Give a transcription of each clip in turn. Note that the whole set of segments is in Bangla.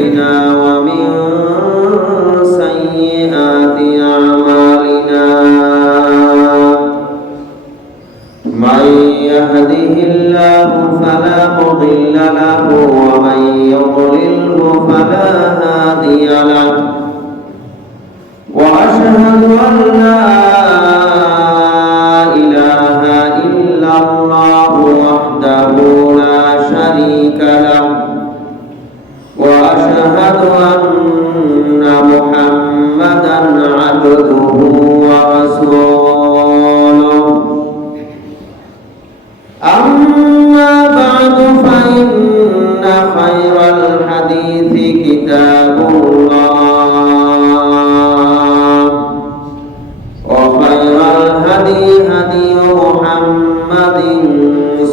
أنفسنا ومن سيئات أعمالنا من يهده الله فلا مضل له ومن يضلله فلا هادي له وأشهد أن لا إله إلا الله وحده لا شريك له وأشهد أن محمدا عبده ورسوله أما بعد فإن خير الحديث كتاب الله وخير الهدي هدي محمد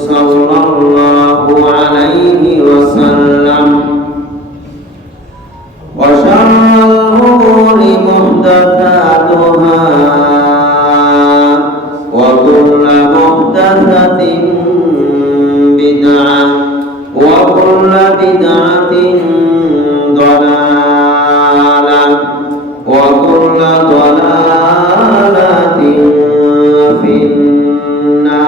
صلى الله عليه وسلم وشر الأمور محدثاتها وكل محدثة بدعة وكل بدعة ضلالة وكل ضلالة في النار.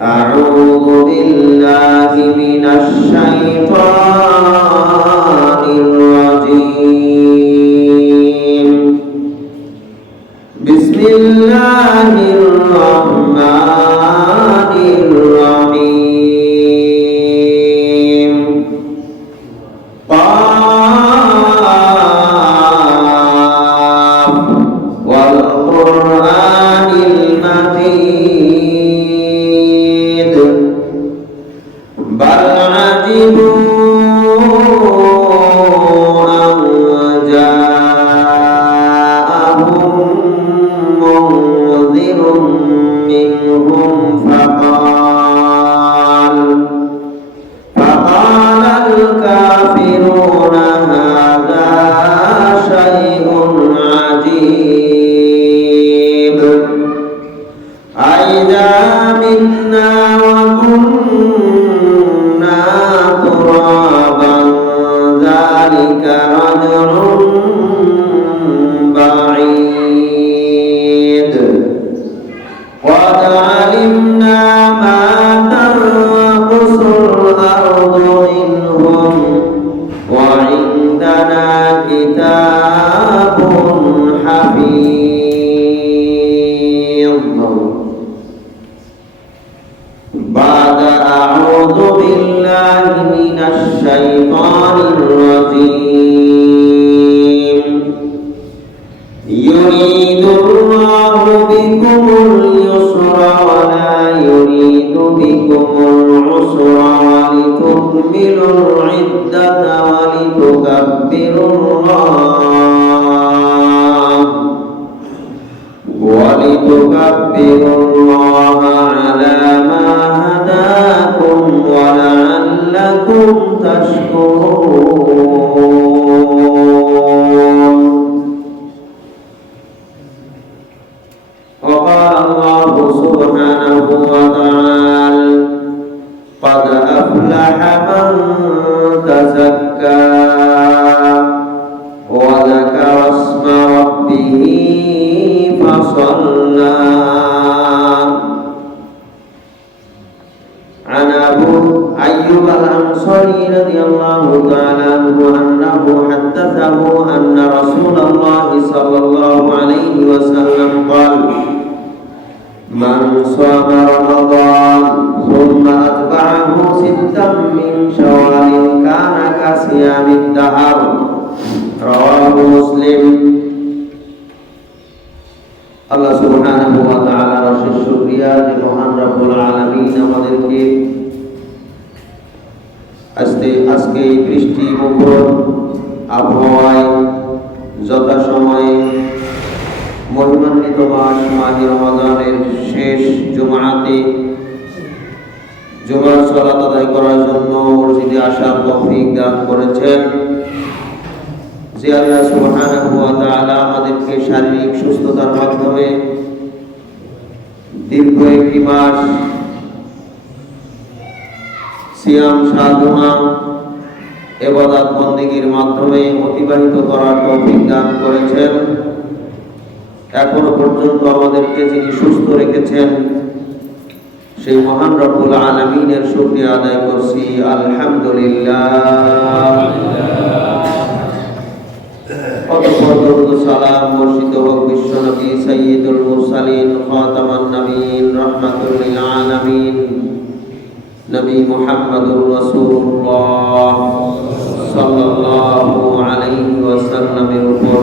أعوذ بالله من الشيطان الرجيم. بسم الله الرحمن الرحيم. قاف والقرآن المجيد بل عجبوا أن جاءهم منذر منهم فقال الكافرون هذا شيء عجيب أإذا منا وكنا ترابا ذلك رجع بعيد قد علمنا ما تنقص الأرض منهم وعندنا كتاب حفيظ. بعد أعوذ بالله من الشيطان الرجيم. يريد الله بكم اليسر ولا يريد بكم العسر ولتكملوا العدة ولتكبروا الله على ما هداكم ولعلكم تشكرون. وقال الله سبحانه وتعالى قد أفلح من تزكى وذكر اسم ربه فصلى. عن أبي أيوب الأنصاري رضي الله تعالى عنه أنه حدثه أن رسول الله صلى الله عليه وسلم قال من صام رمضان ثم أتبعه ستا من شوال كان كصيام الدهر. رواه مسلم. আল্লাহ সুবহানাহু ওয়া তাআলার অশেষ শুকরিয়া যে মহান রব্বুল আলামিন আমাদেরকে আজকে এই বৃষ্টি মুখর আবহাওয়ায় যথাসময়ে মহিমান্বিত মাস মাহে রমাদানের শেষ জুমাতে জুমার সালাত আদায় করার জন্য মসজিদে আসার তৌফিক দান করেছেন। যে আল্লাহ সুবহানাহু ওয়া তাআলা আমাদেরকে শারীরিক সুস্থতার মাধ্যমে দীর্ঘ একটি মাস সিয়াম সাধনা ইবাদত বন্দেগীর মাধ্যমে অতিবাহিত করার তৌফিক দান করেছেন। এখনো পর্যন্ত আমাদেরকে যিনি সুস্থ রেখেছেন সেই মহান রব্বুল আলামিনের শুকরিয়া আদায় করছি, আলহামদুলিল্লাহ। অতঃপর দরুদ সালাম বর্ষিত হোক বিশ্ব নবী সাইয়্যিদুল মুরসালিন খাতামান নবীন রাহমাতুল লিল আলামিন নবী মুহাম্মদুর রাসূলুল্লাহ সাল্লাল্লাহু আলাইহি ওয়াসাল্লামের উপর।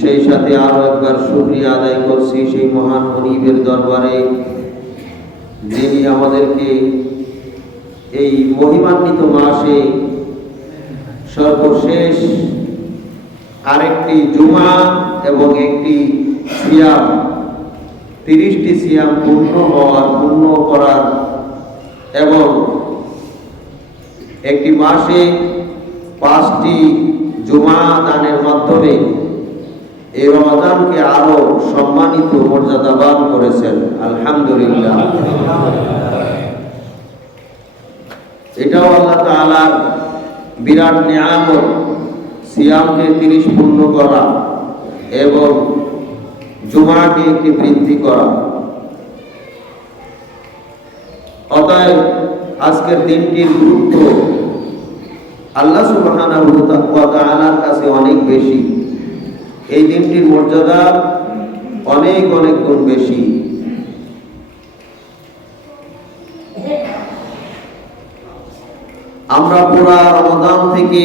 সেই সাথে আরো একবার শুকরিয়া আদায় করছি সেই মহান মনিবের দরবারে যিনি আমাদেরকে এই মহিমান্বিত মাসে সর্বশেষ আরেকটি জুমা এবং একটি সিয়াম, 30টি সিয়াম পূর্ণ করার এবং একটি মাসে 5টি জুমা দানের মাধ্যমে এই রমাদানকে আরো সম্মানিত মর্যাদাবান করেছেন, আলহামদুলিল্লাহ। এটাও আল্লাহ তাআলার বিরাট নিয়ামত, সিয়ামকে 30 পূর্ণ করা এবং জুমাকে একটি বৃদ্ধি করা। অতএব আজকের দিনটির গুরুত্ব আল্লাহ সুবহানাহু ওয়া তাআলার কাছে অনেক বেশি। এই দিনটির মর্যাদা অনেক অনেক গুণ বেশি। আমরা পুরা রমাদান থেকে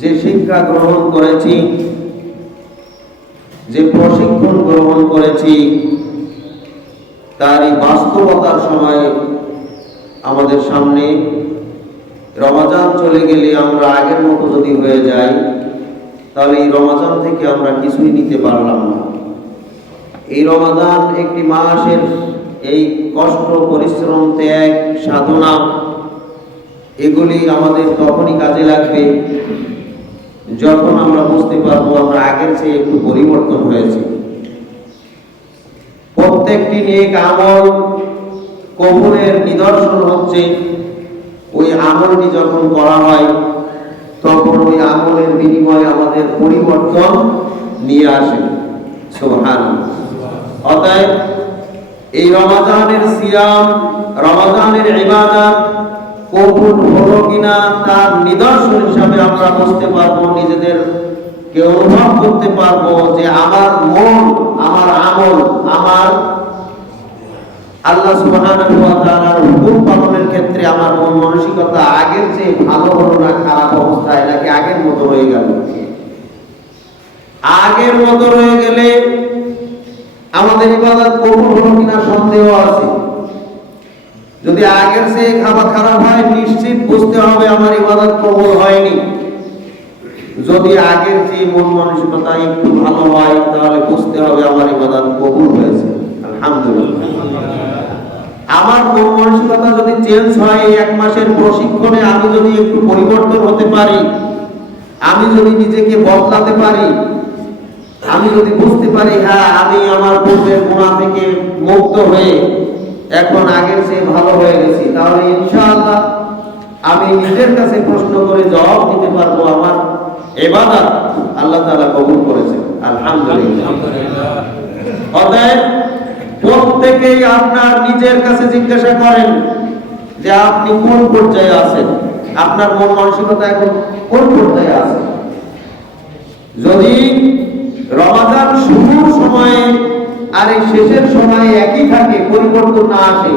যে শিক্ষা গ্রহণ করেছি, যে প্রশিক্ষণ গ্রহণ করেছি, তারই বাস্তবতার সময় আমাদের সামনে রমাদান চলে গেলে আমরা আগের মতো যদি হয়ে যাই তাহলে এই রমাদান থেকে আমরা কিছুই নিতে পারলাম না। এই রমাদান একটি মাসের এই কষ্ট, পরিশ্রম, ত্যাগ, সাধনা এগুলি আমাদের তখনই কাজে লাগবে যখন আমরা বুঝতে পারবো আমরা আগের চেয়ে একটু পরিবর্তন হয়েছে। প্রত্যেকটি নেক আমল কবুলের নিদর্শন হচ্ছে ওই আমলটি যখন করা হয় তখন ওই আমলের বিনিময়ে আমাদের পরিবর্তন নিয়ে আসে, সুবহানাল্লাহ। অতএব এই রমাদানের সিয়াম, রমাদানের ইবাদত কবুল হলো কিনা তার নিদর্শন হিসাবে আমরা বুঝতে পারবো, নিজেদেরকে অনুভব করতে পারবো যে আমার মন, আমার আমল, আমার আল্লাহ সুবহানাহু ওয়া তাআলার হুকুম পালনের ক্ষেত্রে আমার মন মানসিকতা আগের চেয়ে ভালো হলো না খারাপ অবস্থায়, নাকি আগের মতো রয়ে গেল। আগের মতো রয়ে গেলে আমাদের ইবাদত কবুল হলো কিনা সন্দেহ আছে। যদি আগের চেয়ে খারাপ হয় নিশ্চিত বুঝতে হবে আমার ইবাদত কবুল হয়নি। যদি আগের চেয়ে মন মানসিকতা একটু ভালো হয় তাহলে বুঝতে হবে আমার ইবাদত কবুল হয়েছে, আলহামদুলিল্লাহ। আমার মন মানসিকতা যদি চেঞ্জ হয়, এই 1 মাসের প্রশিক্ষণে আমি যদি একটু পরিবর্তন হতে পারি, আমি যদি নিজেকে বদলাতে পারি, আমি যদি বুঝতে পারি হ্যাঁ আমি আমার পূর্বের গুনাহ থেকে মুক্ত হয়ে এখন আগের চেয়ে ভালো হয়ে গেছি, তাহলে ইনশাআল্লাহ আমি নিজের কাছে প্রশ্ন করে জবাব দিতে পারবো আমার ইবাদত আল্লাহ তাআলা কবুল করেছেন, আলহামদুলিল্লাহ। অতএব প্রত্যেকেই আপনার নিজের কাছে জিজ্ঞাসা করেন যে আপনি কোন পর্যায়ে আছেন, আপনার মন মানসিকতা এখন কোন পর্যায়ে আছে। যদি রমাদান শুরুর সময়ে আর এই শেষের সময়ে একই থাকে, পরিবর্তন না আসে,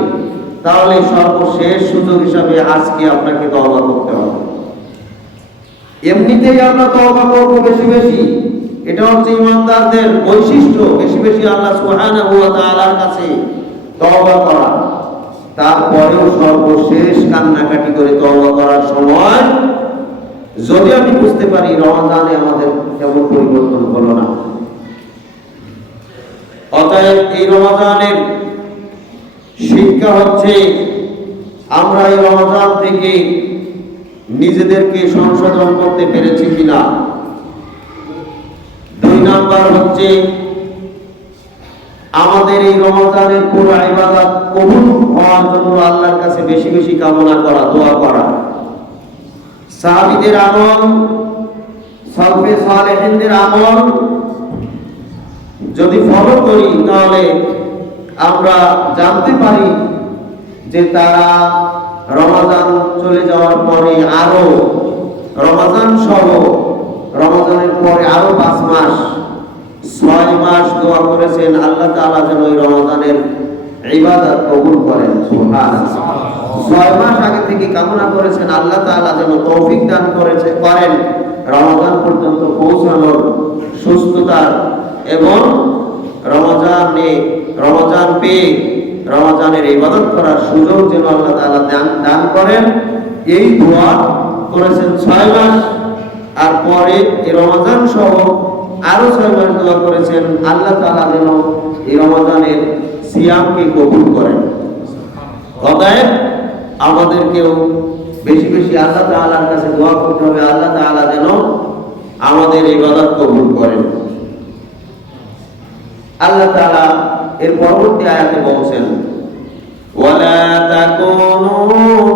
তাহলে সর্বশেষ সুযোগ হিসাবে আজকে আপনাকে তওবা করতে হবে। এমনিতেই আমরা তওবা করব বেশি বেশি, এটা হচ্ছে ইমানদারদের বৈশিষ্ট্য, বেশি বেশি আল্লাহ সুবহানাহু ওয়া তাআলার কাছে তওবা করা। তারপরেও সর্বশেষ কান্নাকাটি করে তওবা করার সময় যদি আমি বুঝতে পারি রমাদানে আমাদের তেমন পরিবর্তন হলো না, অতএব এই রমাদানের শিক্ষা হচ্ছে আমরা এই রমাদান থেকে নিজেদেরকে সংশোধন করতে পেরেছি কিনা। 2 নাম্বার হচ্ছে আমাদের এই রমজানের পুরো ইবাদত কবুল হওয়ার জন্য আল্লাহর কাছে বেশি বেশি কামনা করা, দোয়া করা। সাহাবীদের আমল, সালফে সালেহিনদের আমল যদি ফলো করি তাহলে আমরা জানতে পারি যে তারা রমাদান চলে যাওয়ার পরে আরো রমাদান সহ রমাদানের পরে আরো 5 মাস 6 মাস দোয়া করেছেন আল্লাহ তাআলা যেন ওই রমাদানের ইবাদত কবুল করেন। সুবহানাল্লাহ। 6 মাস আগে থেকে কামনা করেছেন আল্লাহ তাআলা যেন তৌফিক দান করেন রমাদান পর্যন্ত পৌঁছানোর, সুস্থতার এবং রমজান পেয়ে রমজানের ইবাদত করার সুযোগ যেন আল্লাহ তাআলা দান করেন। এই দোয়া করেছেন 6 মাস, আর পরে এই রমজান সহ আরো 6 মাস দোয়া করেছেন আল্লাহ তাআলা যেন এই রমজানের সিয়ামকে কবুল করেন। অতএব আমাদেরকেও বেশি বেশি আল্লাহ তাআলার কাছে দোয়া করতে হবে আল্লাহ তাআলা যেন আমাদের ইবাদত কবুল করেন। আল্লাহ তাআলা এর পরবর্তী আয়াতে বলছেন, ওয়ালা তাকুনু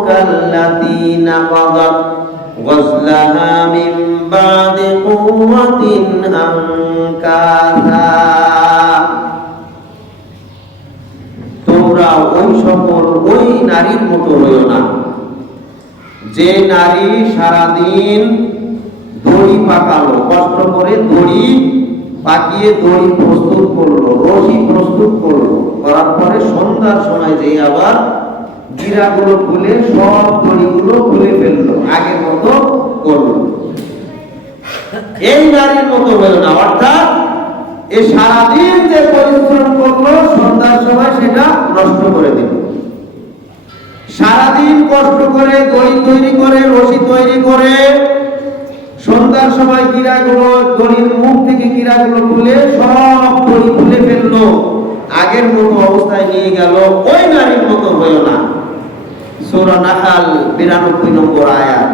কাল্লাতী নাকাদাত ওয়াজলাহা মিন বাদি কুওয়াতিন আনকাসা। তোমরা ওই নারীর মতো হইও না যে নারী সারাদিন দড়ি পাকালো, কষ্ট করে দড়ি পাকিয়ে দড়ি প্রস্তুত করলো, রশি প্রস্তুত করলো, করার পরে সন্ধ্যার সময় যে আবার গিরাগুলো খুলে সব দড়িগুলো খুলে ফেললো, আগের মতো করলো। এই নারীর মতো হলো না, অর্থাৎ এই সারাদিন যে পরিশ্রম করলো সন্ধ্যার সময় সেটা নষ্ট করে দিল। সারাদিন কষ্ট করে দড়ি তৈরি করে, রশি তৈরি করে সন্ধ্যার সময় গিরাগুলো দড়ির মুখ থেকে গিরাগুলো খুলে সব দড়ি খুলে ফেললো, আগের মতো অবস্থায় নিয়ে গেল, ওই নারীর মতো হইও না। সূরা নাহাল 92 নম্বর আয়াত।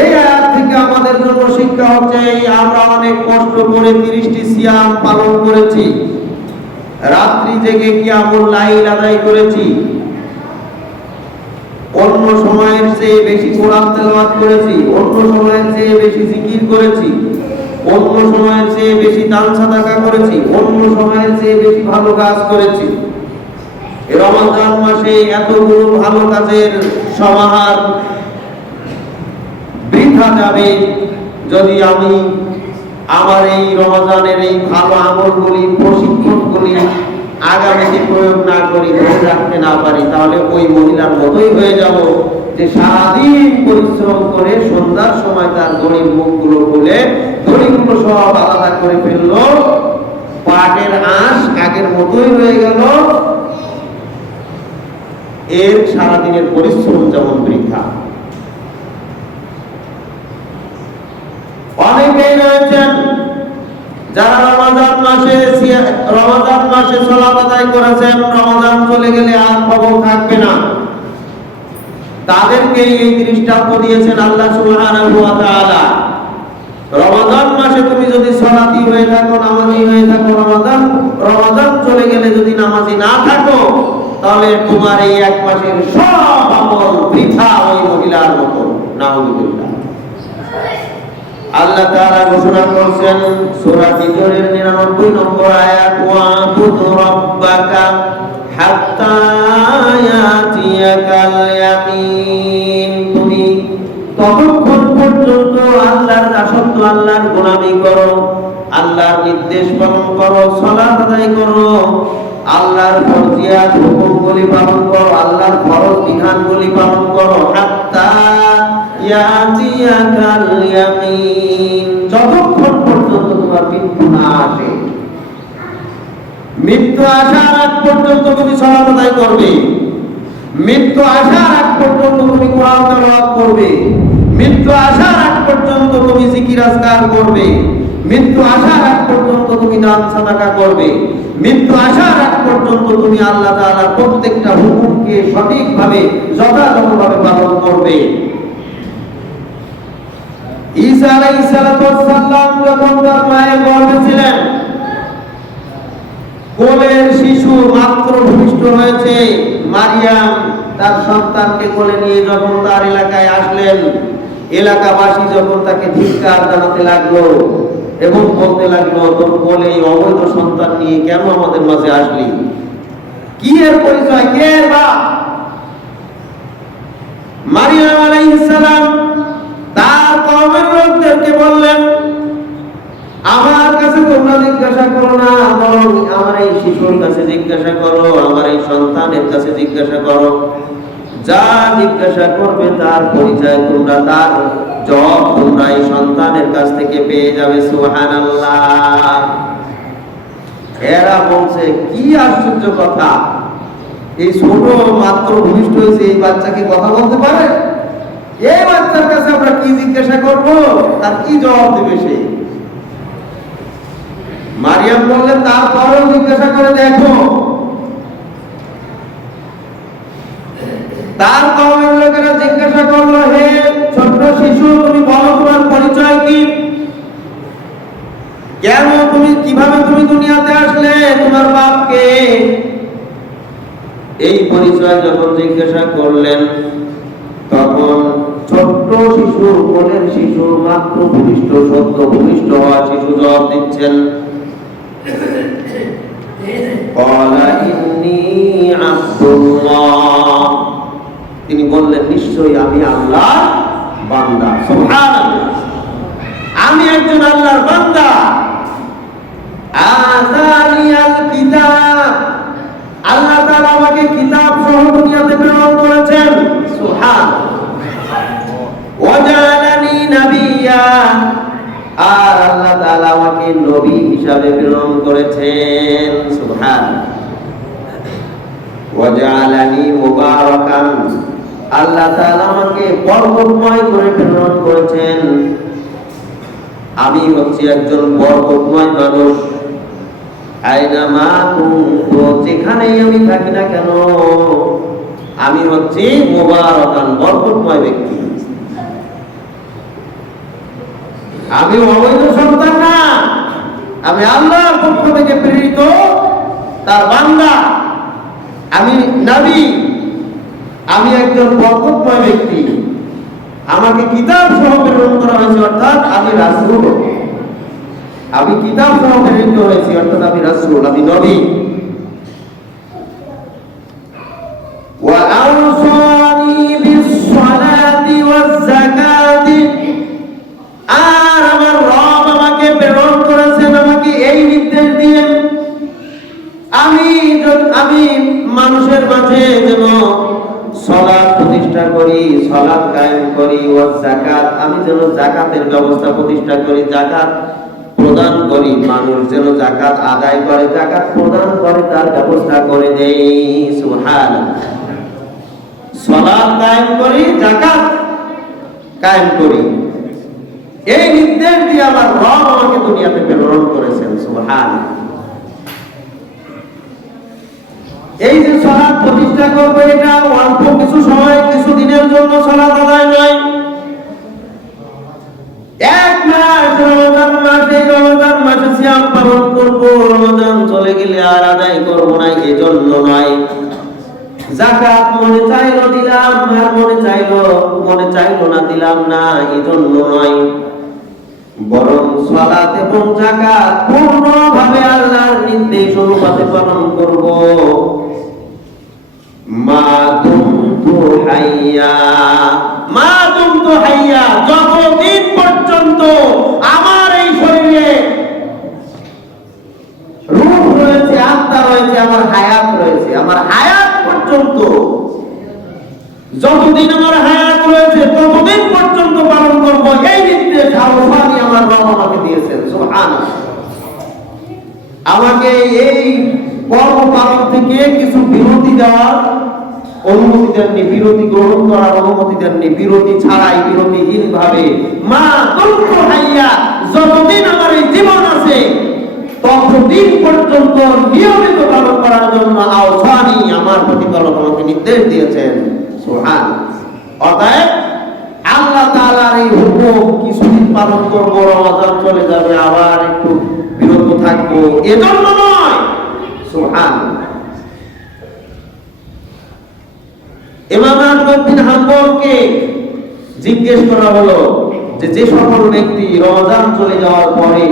এই আয়াত থেকে আমাদের জন্য শিক্ষা হচ্ছে, আমরা অনেক কষ্ট করে 30টি সিয়াম পালন করেছি, রাত্রি জেগে কিয়ামুল লাইল আদায় করেছি, অন্য সময়ের চেয়ে বেশি কোরআন তেলাওয়াত করেছি, অন্য সময়ের চেয়ে বেশি জিকির করেছি, অন্য সময়ের চেয়ে বেশি দান সাদাকা করেছি, অন্য সময়ের চেয়ে বেশি ভালো কাজ করেছি। এই রমজান মাসে এতগুলো ভালো কাজের সমাহার বৃথা যাবে যদি আমি আমার এই রমজানের এই ভালো আমলগুলি, প্রশিক্ষণগুলি আগামীতে প্রয়োগ না করি, ধরে রাখতে না পারি, তাহলে ওই মহিলার মতোই হয়ে যাব যে সারাদিন পরিশ্রম করে সন্ধ্যার সময় তার দড়ির মুখগুলো খুলে দড়িগুলো সব আলাদা করে ফেললো, পাটের আঁশ আগের মতোই হয়ে গেল। এর সারাদিনের পরিশ্রম যেমন বৃথা। অনেকেই রয়েছেন যারা রমজান মাসে সালাত আদায় করেছেন, রমজান চলে গেলে আর খবর থাকবে না, তাদেরকে এই দৃষ্টান্ত দিয়েছেন আল্লাহ সুবহানাহু ওয়া তাআলা। রমজান মাসে তুমি যদি সালাতি হয়ে থাকো, নামাজি হয়ে থাকো, রমজান চলে গেলে যদি নামাজি না থাকো, তাহলে তোমার এই 1 মাসের সব আমল বৃথা ওই মহিলার মতো। নাউযুবিল্লাহ। আল্লাহ তাআলা ঘোষণা করেছেন সূরা হিজরের 99 নম্বর আয়াত, ওয়া'বুদ রাব্বাকা হাত্তা ইয়াতিয়াকাল ইয়াকিন। তুমি ততক্ষণ পর্যন্ত আল্লাহর দাসত্ব, আল্লাহর গোলামি করো, আল্লাহর নির্দেশ পালন করো, সালাত আদায় করো, আল্লাহর ফরজিয়াত হুকুমগুলি পালন করো, আল্লাহর ফরজ বিধানগুলি পালন করো, হাত্তা ইয়াতিয়াকাল ইয়াকিন, যতক্ষণ পর্যন্ত তোমার মৃত্যু না আসে। মৃত্যু আসার আগ পর্যন্ত তুমি সালাত আদায় করবে, মৃত্যু আসার আগ পর্যন্ত তুমি কোরআন তেলাওয়াত করবে, মৃত্যু আসার আগ পর্যন্ত তুমি জিকির আজকার করবে, মৃত্যু আসার আগ পর্যন্ত তুমি দান সাদাকা করবে, মৃত্যু আসার আগ পর্যন্ত তুমি আল্লাহ তাআলার প্রত্যেকটা হুকুমকে সঠিকভাবে যথাযথভাবে পালন করবে। ঈসা আলাইহিস সালাম যখন তার মায়ের গর্ভে ছিলেন, কোলের শিশু মাত্র ভূমিষ্ঠ হয়েছে, মারিয়াম তার সন্তানকে কোলে নিয়ে যখন তার এলাকায় আসলেন, এলাকাবাসী যখন তাকে ধিক্কার জানাতে লাগলো এবং বলতে লাগলো, তোর কোলে এই অবৈধ সন্তান নিয়ে কেন আমাদের মাঝে আসলি, কি এর পরিচয়, কে এর বাপ? মারিয়াম আলাইহিস সালাম তার কওমের লোকদেরকে বললেন, আমার কাছে তোমরা জিজ্ঞাসা করো না, বরং আমার এই শিশুর কাছে জিজ্ঞাসা করো, আমার এই সন্তানের কাছে জিজ্ঞাসা করো। যা জিজ্ঞাসা করবে তার পরিচয় তোমরা, তার জবাব তোমরা এই সন্তানের কাছ থেকে পেয়ে যাবে। সুবহানাল্লাহ। এরা বলছে, কি আশ্চর্য কথা, এই ছোট মাত্র ভূমিষ্ঠ হয়েছে এই বাচ্চাকে কথা বলতে পারে? এই বাচ্চার কাছে আমরা কি জিজ্ঞাসা করব, তার কি জবাব দেবে সে? মারিয়াম বললেন, তারপরেও জিজ্ঞাসা করে দেখো। তার কওমের লোকেরা জিজ্ঞাসা করলো, হে ছোট্ট শিশু, তুমি বলো তোমার পরিচয় কি, কেন তুমি, কিভাবে তুমি দুনিয়াতে আসলে, তোমার বাপকে? এই পরিচয় যখন জিজ্ঞাসা করলেন, তখন ছোট্ট শিশু, কোলের শিশু, মাত্র ভূমিষ্ঠ, সদ্য ভূমিষ্ঠ হওয়া শিশু জবাব দিচ্ছেন, তিনি বললেন, নিশ্চয়ই আমি আল্লাহর বান্দা। সুবহানাল্লাহ, আমি একজন আল্লাহর বান্দা। আযানিয়াল কিতাব, আল্লাহ তাআলা আমাকে কিতাব সহ দুনিয়াতে প্রেরণ করেছেন। সুবহানাল্লাহ। ওয়া জাআলানি নাবিয়্যা, আর আল্লাহ তাআলা আমাকে নবী হিসাবে প্রেরণ করেছেন। সুবহানাল্লাহ। ওয়া জাআলানি মুবারাকান, আল্লাহ তাআলা আমাকে বরকতময় করে প্রেরণ করেছেন। আমি হচ্ছি একজন বরকতময় মানুষ। আইনামা কুনতু, যেখানেই আমি থাকি না কেন, আমি হচ্ছি মুবারাকান, বরকতময় ব্যক্তি। আমি অবৈধ সন্তান না, আমি আল্লাহর পক্ষ থেকে প্রেরিত তার বান্দা, আমি নবী, আমি একজন বরকতময় ব্যক্তি। আমাকে কিতাব সহ প্রেরণ করা হয়েছে, অর্থাৎ আমি রাসূল। আমি কিতাব সহ প্রেরিত হয়েছি, অর্থাৎ আমি রাসূল, আমি নবী। ওয়া আওসানি বিস-সালাতি ওয়াজ-যাকাতি, আর আমার রব আমাকে প্রেরণ করেছেন, আমাকে এই নির্দেশ দিয়ে আমি মানুষের মাঝে যেন সালাত প্রতিষ্ঠা করি, সালাত কায়েম করি, ওয়াজ যাকাত, আমি যেন যাকাতের ব্যবস্থা প্রতিষ্ঠা করি, যাকাত প্রদান করি, মানুষ যেন যাকাত আদায় করে, যাকাত প্রদান করে, তার ব্যবস্থা করে দেই। সুবহানাল্লাহ। সালাত কায়েম করি, যাকাত কায়েম করি, এই নির্দেশ দিয়ে আমার রব আমাকে দুনিয়াতে প্রেরণ করেছেন। সুবহানাল্লাহ। এই যে সালাত প্রতিষ্ঠা করবে, এটা অল্প কিছু সময়, কিছু দিনের জন্য সালাত আদায় নয়। এক মাস রমজান মাস, এই রমজান মাসে সিয়াম পালন করব, রমজান চলে গেলে আর আদায় করব না, এজন্য নয়। যাকাত মনে চাইলো দিলাম, আর মনে চাইলো না দিলাম না, এজন্য নয়। বরং সালাত এবং যাকাত পূর্ণভাবে আল্লাহর নির্দেশ অনুপাতে পালন করব। মা দুমতু হাইয়া, যতদিন পর্যন্ত আমার এই শরীরে রূহ রয়েছে, আত্মা রয়েছে, আমার হায়াত রয়েছে, আমার হায়াত পর্যন্ত, যতদিন আমার হায়াত রয়েছে ততদিন পর্যন্ত পালন করব। এই নির্দেশ আল্লাহই আমার রব আমাকে দিয়েছেন। সুবহানাল্লাহ। আমাকে এই কর্ম পালন থেকে কিছু বিরতি দেওয়ার অনুমতি দেননি, বিরতি গ্রহণ করার অনুমতি দেননি, বিরতি ছাড়াই, বিরতিহীন ভাবে মা দুমতু হাইয়া, যতদিন আমার এই জীবন আছে ততদিন পর্যন্ত নিয়মিত পালন করার জন্য আওসানি, আমার প্রতিপালক আমাকে নির্দেশ দিয়েছেন। সুবহানাল্লাহ। অতএব আল্লাহ তাআলার এই হুকুম কিছুদিন পালন করব, রমজান চলে যাবে, আবার একটু বিরত থাকবো, এজন্য নয়। সুবহানাল্লাহ। ইমাম আহমদ বিন হাম্বলকে জিজ্ঞেস করা হলো যে সকল ব্যক্তি রমজান চলে যাওয়ার পরে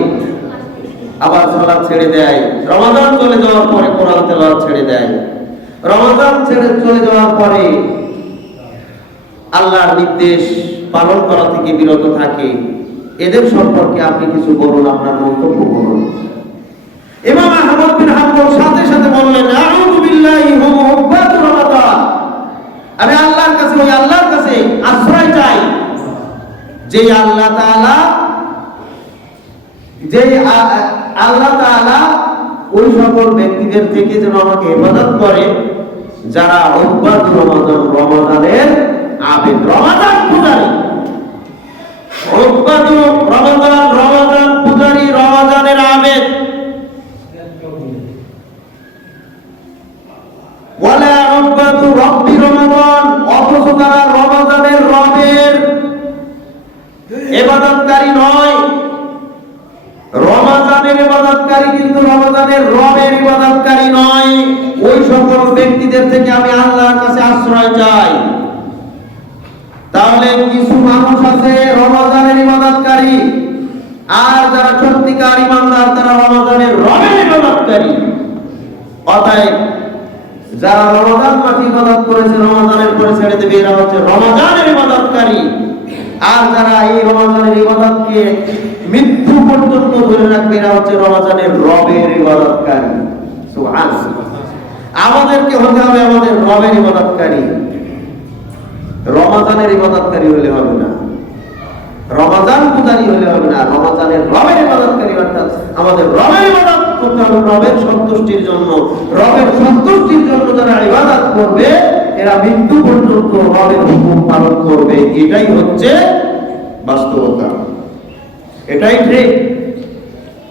আবার সালাত ছেড়ে দেয়, রমজান চলে যাওয়ার পরে কোরআন তেলাওয়াত ছেড়ে দেয়, রমজান ছেড়ে চলে যাওয়ার পরে আল্লাহর নির্দেশ পালন করা থেকে বিরত থাকে, এদের সম্পর্কে আপনি কিছু বলুন, আপনার মন্তব্য বলুন। ইমাম আহমদ বিন হাম্বল সাথে সাথে বললেন, আউযু বিল্লাহি ওয়া মুহাব্বাতু রমাদান, আমি আল্লাহর কাছে, ওই আল্লাহর কাছে আশ্রয় চাই যে আল্লাহ তাআলা ওই সকল ব্যক্তিদের থেকে যেন আমাকে হেফাজত করে যারা উব্বাতু রমাদান, রমাদানের আবেদ, রমাদান পূজারী, উব্বাতু রমাদান, রমাদান পূজারী, রমাদানের আবেদ। ওয়ালা উব্বাতু রব্বি রমাদান, অথচ তারা রমাদানের রবের ইবাদতকারী নয়। রমাদানের ইবাদতকারী কিন্তু রমাদানের রবের ইবাদতকারী নয়। ওই সকল ব্যক্তিদের থেকে আমি আল্লাহর কাছে আশ্রয় চাই। তাহলে কিছু মানুষ আছে রমাদানের ইবাদতকারী, আর যারা সত্যিকার ঈমানদার তারা রমাদানের রবের ইবাদতকারী। অতএব যারা রমাদান মাসে ইবাদত করেছে, রমাদানের পরে ছেড়ে দেবে, এরা হচ্ছে রমাদানের ইবাদতকারী। আর যারা এই রমাদানের ইবাদতকে মৃত্যু পর্যন্ত ধরে রাখবে, এরা হচ্ছে রমাদানের রবের ইবাদতকারী। সুবহানাল্লাহ। আমাদেরকে হতে হবে আমাদের রবের ইবাদতকারী, রমাদানের ইবাদতকারী হলে হবে না, রমাদান পূজারী হলে হবে না, রমাদানের রবের ইবাদতকারী, অর্থাৎ আমাদের রবের ইবাদত করতে হবে রবের সন্তুষ্টির জন্য। রবের সন্তুষ্টির জন্য যারা ইবাদত করবে, এরা মৃত্যু পর্যন্ত রবের হুকুম পালন করবে। এটাই হচ্ছে বাস্তবতা, এটাই ঠিক।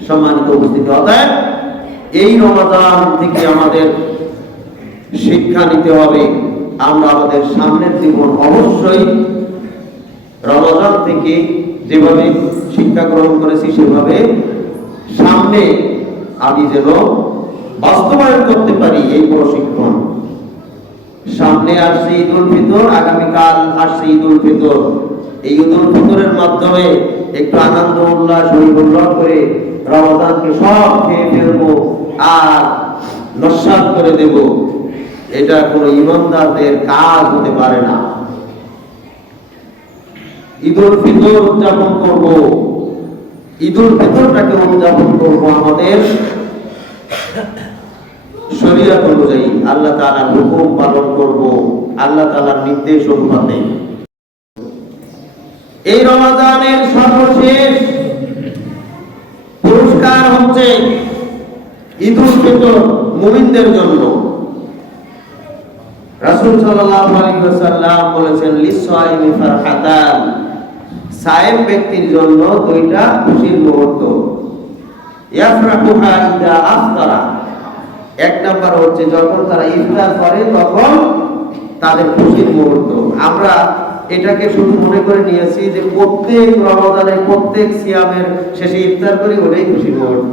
সম্মানিত উপস্থিতি, অতএব এই রমাদান থেকে আমাদের শিক্ষা নিতে হবে। আমরা আমাদের সামনের জীবন অবশ্যই রমাদান থেকে যেভাবে শিক্ষা গ্রহণ করেছি সেভাবে সামনে আমি যেন বাস্তবায়ন করতে পারি এই প্রশিক্ষণ। সামনে আসছে ঈদুল ফিতর, আগামীকাল আসছে ঈদুল ফিতর। এই ঈদুল ফিতরের মাধ্যমে একটু আনন্দ উল্লাস হইহুল্লোড় করে রমাদানকে সব খেয়ে ফেলবো আর নস্যাৎ করে দেব, এটা কোনো ঈমানদারদের কাজ হতে পারে না। ঈদুল ফিতর উদযাপন করব, ঈদুল ফিতরটাকে উদযাপন করব আমাদের শরীয়ত অনুযায়ী, আল্লাহ তাআলার হুকুম পালন করব, আল্লাহ তাআলার নির্দেশ অনুপাতে। এই রমাদানের সর্বশেষ পুরস্কার হচ্ছে ঈদুল ফিতর মুমিনদের জন্য। রাসূল সাল্লাল্লাহু আলাইহি ওয়াসাল্লাম বলেছেন, লিস-সাইমি ফারহাতান, সায়েম ব্যক্তির জন্য দুইটা খুশির মুহূর্ত। ইয়াফরাহুহা ইদা আফতারা, এক নাম্বার হচ্ছে যখন তারা ইফতার করে তখন তাদের খুশির মুহূর্ত। আমরা এটাকে শুধু মনে করে নিয়েছি যে প্রত্যেক রমাদানের প্রত্যেক সিয়ামের শেষে ইফতার করি, ওটাই খুশির মুহূর্ত।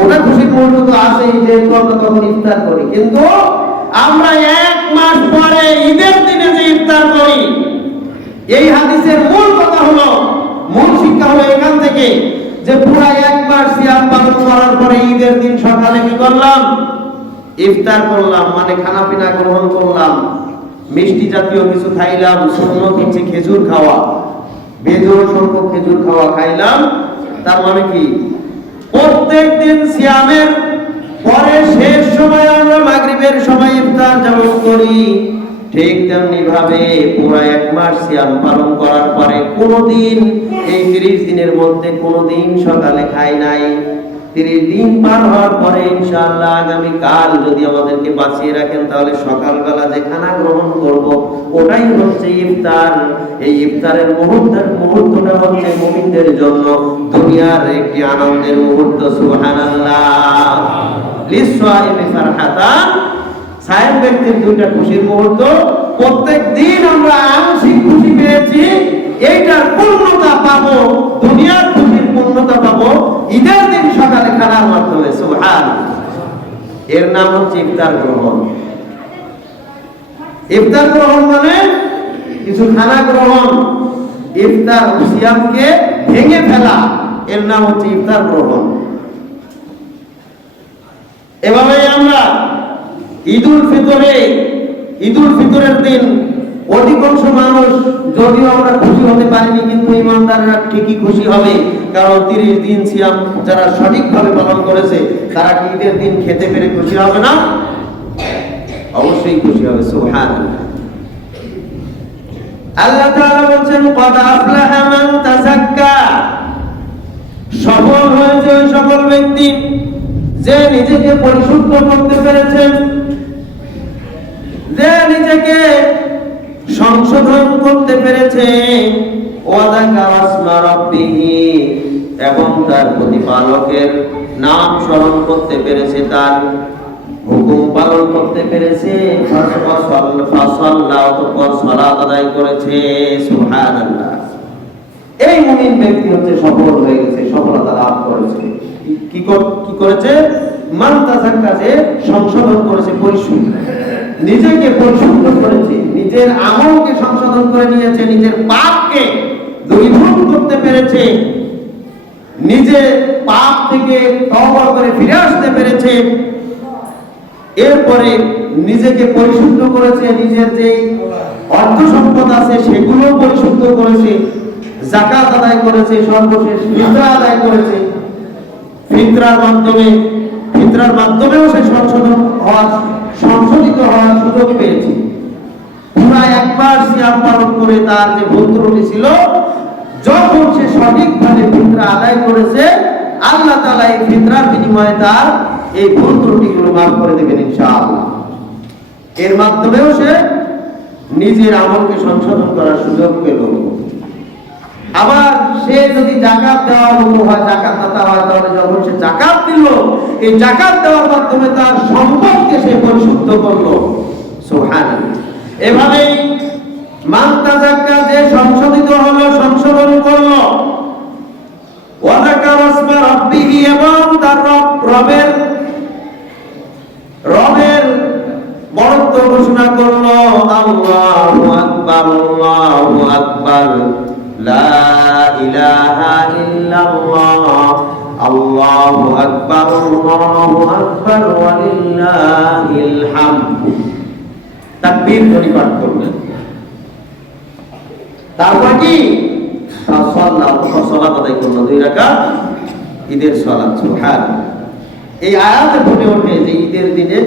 ওটা খুশির মুহূর্ত তো আসেই, যেহেতু আমরা তখন ইফতার করি। কিন্তু আমরা এক মাস পরে ঈদের দিনে যে ইফতার করি, এই হাদিসের মূল কথা হলো, মূল শিক্ষা হলো এখান থেকে যে পুরো এক মাস সিয়াম পালন করার পরে ঈদের দিন সকালে কি করলাম? ইফতার করলাম, মানে খানা পিনা গ্রহণ করলাম, মিষ্টি জাতীয় কিছু খাইলাম, সুন্নত হচ্ছে খেজুর খাওয়া, বেজোড় সংখ্যক খেজুর খাওয়া খাইলাম। তার মানে কি প্রত্যেক দিন সিয়ামের পরে শেষ সময় আমরা মাগরিবের সময় ইফতার যেমন করি, ঠিক তেমনি ভাবে পুরো এক মাস সিয়াম পালন করার পরে কোনদিন এই 30 দিনের মধ্যে কোনদিন সকালে খাই নাই। 30 দিন পার হওয়ার পরে ইনশাআল্লাহ আগামী কাল যদি আমাদেরকে বাঁচিয়ে রাখেন, তাহলে সকালবেলা যে খানা গ্রহণ করব ওটাই হচ্ছে ইফতার। এই ইফতারের মুহূর্তটা হচ্ছে মুমিনদের জন্য দুনিয়ার একটি আনন্দের মুহূর্ত। সুবহানাল্লাহ। লিস-সাইমি ফারহাতান, সায়েম ব্যক্তির দুইটা খুশির মুহূর্ত। প্রত্যেক দিন আমরা আংশিক খুশি পেয়েছি, এইটার পূর্ণতা পাবো, দুনিয়ার খুশির পূর্ণতা পাবো ঈদের দিন সকালে খানার মাধ্যমে। সুবহানাল্লাহ। এর নাম হচ্ছে ইফতার গ্রহণ। ইফতার গ্রহণ মানে কিছু খানা গ্রহণ, ইফতার সিয়ামকে ভেঙে ফেলা, এর নাম হচ্ছে ইফতার গ্রহণ। এভাবেই আমরা ঈদুল ফিতরের দিন অধিকাংশ মানুষ, যদিও আমরা খুশি হতে পারিনি, কিন্তু ইমানদাররা ঠিকই খুশি হবে, কারণ 30 দিন সিয়াম যারা সঠিকভাবে পালন করেছে তারা কি ঈদের দিন খেতে পেরে খুশি হবে না? অবশ্যই খুশি হবে। সুবহানাল্লাহ। আল্লাহ তাআলা বলেন, ক্বাদ আফলাহা মান তাযাক্কা, সফল হয়েছে ওই সকল ব্যক্তি যে নিজেকে পরিশুদ্ধ করতে পেরেছেন, যে নিজেকে সংশোধন করতে পেরেছে, ওয়া যাকারা ইসমা রাব্বিহি, এবং তার প্রতিপালকের নাম স্মরণ করতে পেরেছে, তার হুকুম পালন করতে পেরেছে, সালাত আদায় করেছে। সুবহানাল্লাহ। এই মুমিন ব্যক্তি হচ্ছে সফল হয়ে গেছে, সফলতা লাভ করেছে। কি করেছে? মান তাযাক্কা, যে সংশোধন করেছে, পরিশুদ্ধ, নিজেকে পরিশুদ্ধ করেছে, নিজের আমলকে সংশোধন করে নিয়েছে, নিজের পাপকে দূরীভূত করতে পেরেছে, নিজে পাপ থেকে তওবা করে ফিরে আসতে পেরেছে, এরপরে নিজেকে পরিশুদ্ধ করেছে, নিজের যে অর্থ সম্পদ আছে সেগুলো পরিশুদ্ধ করেছে, যাকাত আদায় করেছে, সর্বশেষ ফিতরা আদায় করেছে। ফিতরার মাধ্যমেও সে সংশোধিত হওয়ার সুযোগ পেয়েছে। পুরা একবার সিয়াম পালন করে তার যে ভুল ত্রুটি ছিল, যখন সে সঠিকভাবে ফিতরা আদায় করেছে, আল্লাহ তাআলা এই ফিতরার বিনিময়ে তার এই ভুল ত্রুটিগুলো মাফ করে দেবেন ইনশাআল্লাহ। এর মাধ্যমেও সে নিজের আমলকে সংশোধন করার সুযোগ পেল। আবার সে যদি যাকাত দেওয়ার মতো হয়, যাকাত দাতা হয়, তাহলে যখন সে যাকাত দিল, এই যাকাত দেওয়ার মাধ্যমে তার সম্পদকে সে পরিশুদ্ধ করলো। সুবহানাল্লাহ। এভাবেই মান তাযাক্কা, যে সংশোধিত হলো, সংশোধন করলো, ওয়া যাকারা ইসমা রাব্বিহি, এবং তার রবের বড়ত্ব ঘোষণা করলো। আল্লাহু আকবার, আল্লাহু আকবার, লা ইলাহা ইল্লাল্লাহ, আল্লাহু আকবার, আল্লাহু আকবার, ওয়া লিল্লাহিল হামদ। তাকবীর ধ্বনি পাঠ করবেন। তারপর কি? সালাত আদায় করলো, 2 রাকাত ঈদের সালাত। সুবহানাল্লাহ। এই আয়াতে ফুটে ওঠে যে ঈদের দিনে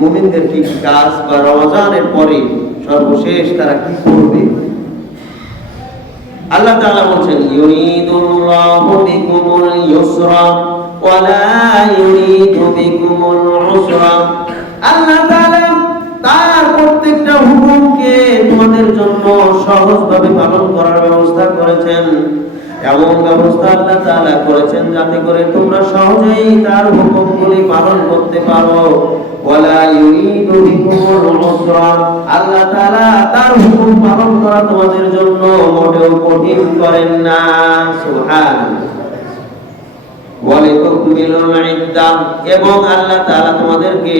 মুমিনদের কি কাজ, বা রমজানের পরে সর্বশেষ তারা কি করবে। আল্লাহ তাআলা বলেন, ইউরিদুল্লাহু বিকুমুল ইউসরা ওয়া লা ইউরিদু বিকুমুল উসরা। আল্লাহ তাআলা তার প্রত্যেকটা হুকুমকে তোমাদের জন্য সহজভাবে পালন করার ব্যবস্থা করেছেন। এমন ব্যবস্থা আল্লাহ তাআলা করেছেন যাতে করে তোমরা সহজেই তার হুকুমগুলি পালন করতে পারো। ওয়ালা ইউরিদু বিকুমুল উসরা, আল্লাহ তাআলা তার হুকুম পালন করা তোমাদের জন্য মোটেও কঠিন করেন না। সুবহানাল্লাহ। ওয়ালিতুকমিলুল ইদ্দাহ, এবং আল্লাহ তাআলা তোমাদেরকে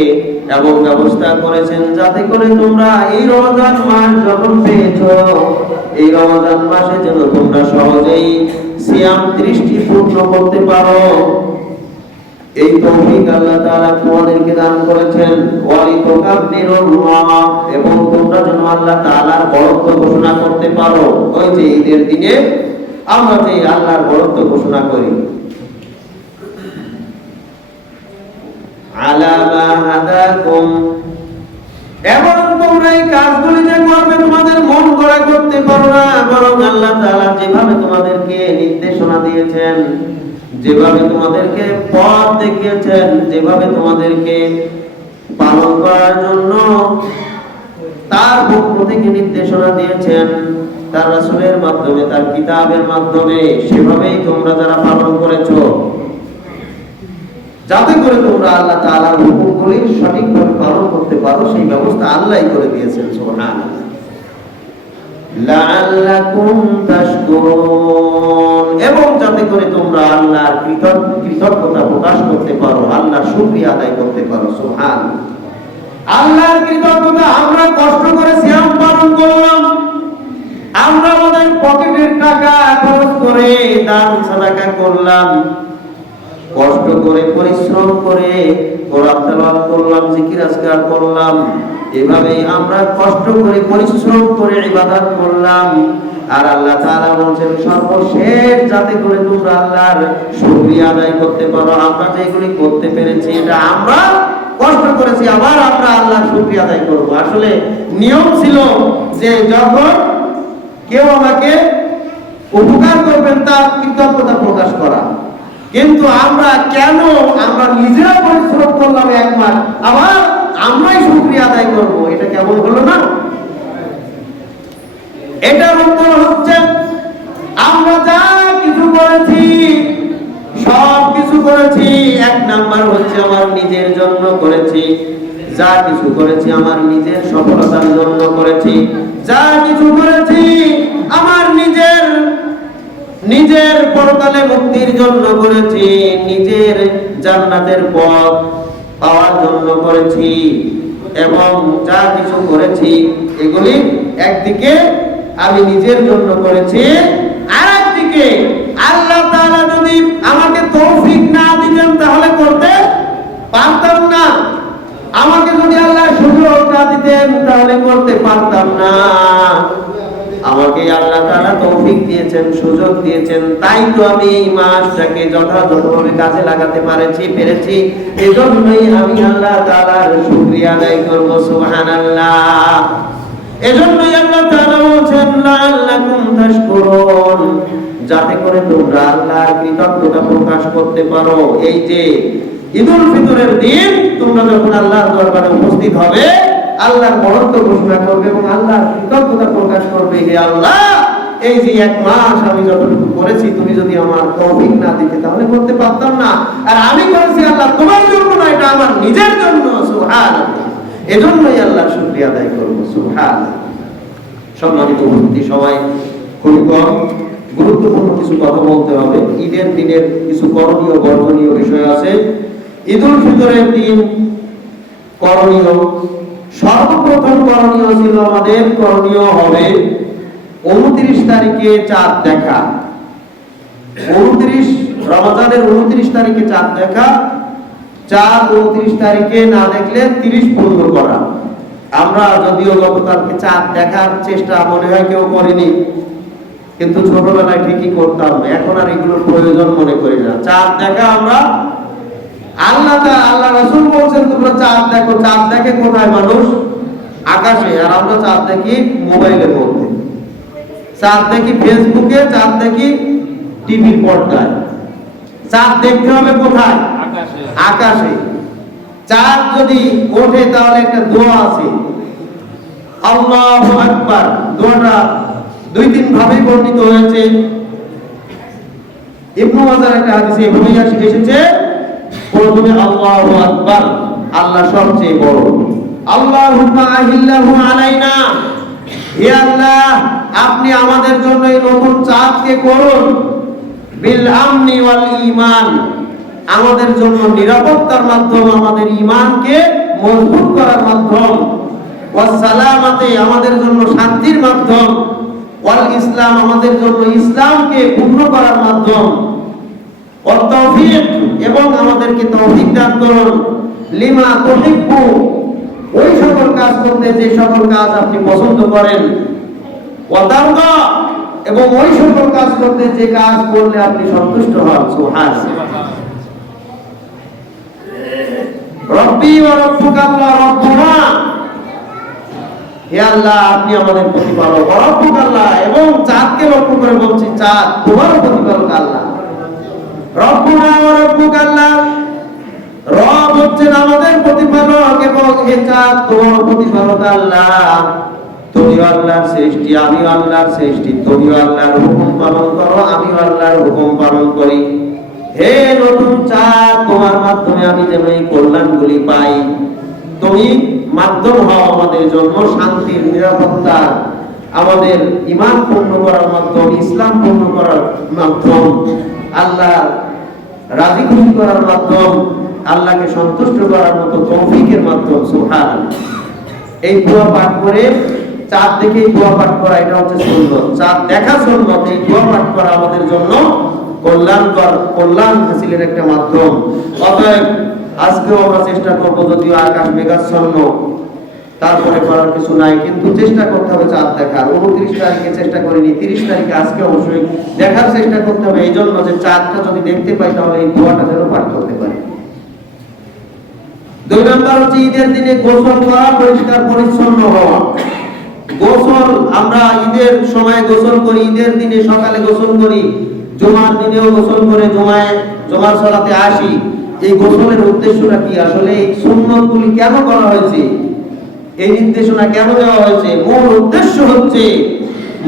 এমন ব্যবস্থা করেছেন যাতে করে তোমরা এই রমজান মাস যখন পেয়েছো, এই রমজান মাসে যেন তোমরা সহজেই সিয়াম 30টি পূর্ণ করতে পারো। এই তৌফিক আল্লাহ তাআলা তোমাদেরকে দান করেছেন। ওয়ালিতুকাব্বিরুল্লাহ, এবং তোমরা যেন আল্লাহ তাআলার বড়ত্ব ঘোষণা করতে পারো। ওই যে ঈদের দিনে আমরা যে আল্লাহর বড়ত্ব ঘোষণা করি, আলা মা হাদাকুম, এবং তোমরা এই কাজগুলি যে করবে তোমাদের মন গড়া করতে পারো না, বরং আল্লাহ তাআলা যেভাবে তোমাদেরকে নির্দেশনা দিয়েছেন, যেভাবে তোমাদেরকে পথ দেখিয়েছেন, যেভাবে তোমাদেরকে পালন করার জন্য তার পক্ষ থেকে নির্দেশনা দিয়েছেন, তার রাসূলের মাধ্যমে, তার কিতাবের মাধ্যমে, সেভাবেই তোমরা যারা পালন করেছো, যাতে করে তোমরা আল্লাহ তাআলার হুকুমগুলি সঠিকভাবে পালন করতে পারো, সেই ব্যবস্থা আল্লাহই করে দিয়েছেন। সুবহানাল্লাহ। লাআল্লাকুম তাশকুরুন, এবং যাতে করে তোমরা আল্লাহর কৃতজ্ঞতা প্রকাশ করতে পারো, আল্লাহর শুকরিয়া আদায় করতে পারো। সুবহানাল্লাহ। আল্লাহর কৃতজ্ঞতা, আমরা কষ্ট করে সিয়াম পালন করলাম, আমরা আমাদের পকেটের টাকা খরচ করে দান সাদাকা করলাম, কষ্ট করে পরিশ্রম করে কোরআন তেলাওয়াত করলাম, জিকির আজকার করলাম, এভাবে আমরা কষ্ট করে পরিশ্রম করে ইবাদত করলাম। আর আল্লাহ তাআলা বলেন সর্বশেষ যাতে করে তোমরা আল্লাহর শুকরিয়া আদায় করতে পারো। আমরা যেগুলি করতে পেরেছি এটা আমরা কষ্ট করেছি, আবার আমরা আল্লাহর শুকরিয়া আদায় করব। আসলে নিয়ম ছিল যে যখন কেউ আমাকে উপকার করবেন তার কৃতজ্ঞতা প্রকাশ করা, কিন্তু আমরা কেন আমরা নিজেরা পরিশ্রম করলাম এক মাস, আবার আমরাই শুকরিয়া আদায় করব? এটা কেমন হলো না? এটার উত্তর হচ্ছে আমরা যা কিছু করেছি সব কিছু করেছি এক নাম্বার হচ্ছে আমার নিজের জন্য করেছি। যা কিছু করেছি আমার নিজের সফলতার জন্য করেছি, যা কিছু করেছি আমার নিজের পরকালে মুক্তির জন্য করেছি, নিজের জান্নাতের পথ পাওয়ার জন্য করেছি। এবং যা কিছু করেছি এগুলি একদিকে আমি নিজের জন্য করেছি, আর একদিকে আল্লাহ তাআলা যদি আমাকে তৌফিক না দিতেন তাহলে করতে পারতাম না। আমাকে যদি আল্লাহ সুযোগ না দিতেন তাহলে করতে পারতাম না। আমাকে আল্লাহ তাআলা তৌফিক দিয়েছেন, সুযোগ দিয়েছেন, তাই তো আমি এই মাসটাকে যথাযথভাবে কাজে লাগাতে পেরেছি। এজন্যই আমি আল্লাহ তাআলার শুকরিয়া আদায় করব। সুবহানাল্লাহ। এজন্যই আল্লাহ তাআলা বলেন লাআল্লাকুম তাশকুরুন, যাতে করে তোমরা আল্লাহর কৃতজ্ঞতা প্রকাশ করতে পারো। এই যে ঈদুল ফিতরের দিন তোমরা যখন আল্লাহর দরবারে উপস্থিত হবে, আল্লাহর বরত্ব ঘোষণা করবে এবং আল্লাহর কৃতজ্ঞতা প্রকাশ করবে, হে আল্লাহ এই যে এক মাস আমি যতটুকু করেছি তুমি যদি আমার তৌফিক না দিতে তাহলে করতে পারতাম না। আর আমি করেছি আল্লাহ তোমার জন্য না, এটা আমার নিজের জন্য। সুবহানাল্লাহ। এজন্যই আল্লাহর শুকরিয়া আদায় করব। সুবহানাল্লাহ। সম্মানিত উপস্থিতি, সময় খুবই কম, গুরুত্বপূর্ণ কিছু কথা বলতে হবে। ঈদের দিনের কিছু করণীয় বর্জনীয় বিষয় আছে। ঈদুল ফিতরের দিন করণীয়, সর্বপ্রথম করণীয় ছিল আমাদের, করণীয় হবে 29 তারিখে চাঁদ দেখা। 29 রমজানের 29 তারিখে চাঁদ দেখা। চাঁদ 29 তারিখে না দেখলে 30 পূর্ণ করা। আমরা যদিও গতকালকে চাঁদ দেখার চেষ্টা মনে হয় কেউ করেনি, কিন্তু ছোটবেলায় ঠিকই করতাম, এখন আর এগুলোর প্রয়োজন মনে করি না। চাঁদ দেখা আমরা আল্লাহ রাসূল বলছেন তোমরা চাঁদ দেখো। চাঁদ দেখে কোথায় মানুষ? আকাশে। আর আমরা চাঁদ দেখি মোবাইলের মধ্যে, চাঁদ দেখি ফেসবুকে, চাঁদ দেখি টিভির পর্দায়। চাঁদ দেখতে হবে কোথায়? আকাশে। চাঁদ যদি ওঠে তাহলে একটা দোয়া আছে, আল্লাহু আকবার। দোয়াটা 2-3 ভাবে বর্ণিত হয়েছে। ইবনে মাজার একটা হাদিসে এভাবে এসেছে, প্রথমে আল্লাহু আকবার, আল্লাহ সবচেয়ে বড়। আল্লাহুম্মা আহিল্লাহু আলাইনা, হে আল্লাহ আপনি আমাদের জন্য এই নতুন চাঁদকে করুন বিল আমনি ওয়াল ঈমান, আমাদের জন্য নিরাপত্তার মাধ্যম, আমাদের ঈমানকে মজবুত করার মাধ্যম, ওয়াস সালামাতে আমাদের জন্য শান্তির মাধ্যম, ওয়াল ইসলাম আমাদের জন্য ইসলামকে পূর্ণ করার মাধ্যম, ওয়াত তাওফীক এবং আমাদেরকে তৌফিক দান করুন, লিমা তুহিব্বু ওই সকল কাজ করতে যে সকল কাজ আপনি পছন্দ করেন, ওয়া তারদা এবং ওই সকল কাজ করতে যে কাজ করলে আপনি সন্তুষ্ট হন। সুবহানাল্লাহ। রব্বি ওয়া রব্বুকাল্লাহ রব্বুনা, হে আল্লাহ আপনি আমাদের প্রতিপালক। ওয়া রব্বুকাল্লাহ এবং চাঁদকে লক্ষ্য করে বলছি, চাঁদ তোমার প্রতিপালক আল্লাহ। রব্বুনা ওয়া রব্বুকাল্লাহ, রব হচ্ছেন আমাদের প্রতিপালক এবং হে চাঁদ তোমার প্রতিপালক আল্লাহ। তুমিও আল্লাহর সৃষ্টি, আমিও আল্লাহর সৃষ্টি, তুমিও আল্লাহর হুকুম পালন করো, আমিও আল্লাহর হুকুম পালন করি। হে নতুন চাঁদ, তোমার মাধ্যমে আমি যেন এই কল্যাণগুলি পাই, তুমি মাধ্যম হও আমাদের জন্য শান্তির, নিরাপত্তার, আমাদের ঈমান পূর্ণ করার মাধ্যম, ইসলাম পূর্ণ করার মাধ্যম, আল্লাহ রাজি খুশি করার মাধ্যম, আল্লাহকে সন্তুষ্ট করার মতো তৌফিকের মাধ্যম। সুবহানাল্লাহ। এই দোয়া পাঠ করে চাঁদ দেখে দোয়া পাঠ করা, এটা হচ্ছে সুন্নাত। চাঁদ দেখা সুন্নাত, এই দোয়া পাঠ করা আমাদের জন্য কল্যাণ হাসিলের একটা মাধ্যম। অতএব আজকেও আমরা চেষ্টা করব, যদিও আকাশ মেঘাচ্ছন্ন, তারপরে করার কিছু নাই, কিন্তু চেষ্টা করতে হবে চাঁদ দেখার। 29 তারিখে চেষ্টা করিনি, 30 তারিখে আজকে অবশ্যই দেখার চেষ্টা করতে হবে, এই জন্য যে চাঁদটা যদি দেখতে পাই তাহলে এই দোয়াটা যেন পাঠ করতে পারি। 2 নম্বর হচ্ছে ঈদের দিনে গোসল করা, পরিষ্কার পরিচ্ছন্ন হওয়া। গোসল আমরা ঈদের সময় গোসল করি, ঈদের দিনে সকালে গোসল করি, জুমার দিনেও গোসল করে জুমার সালাতে আসি। এই গোসলের উদ্দেশ্যটা কি? আসলে এই সুন্নতগুলি কেন করা হয়েছে, এই নির্দেশনা কেন দেওয়া হয়েছে? মূল উদ্দেশ্য হচ্ছে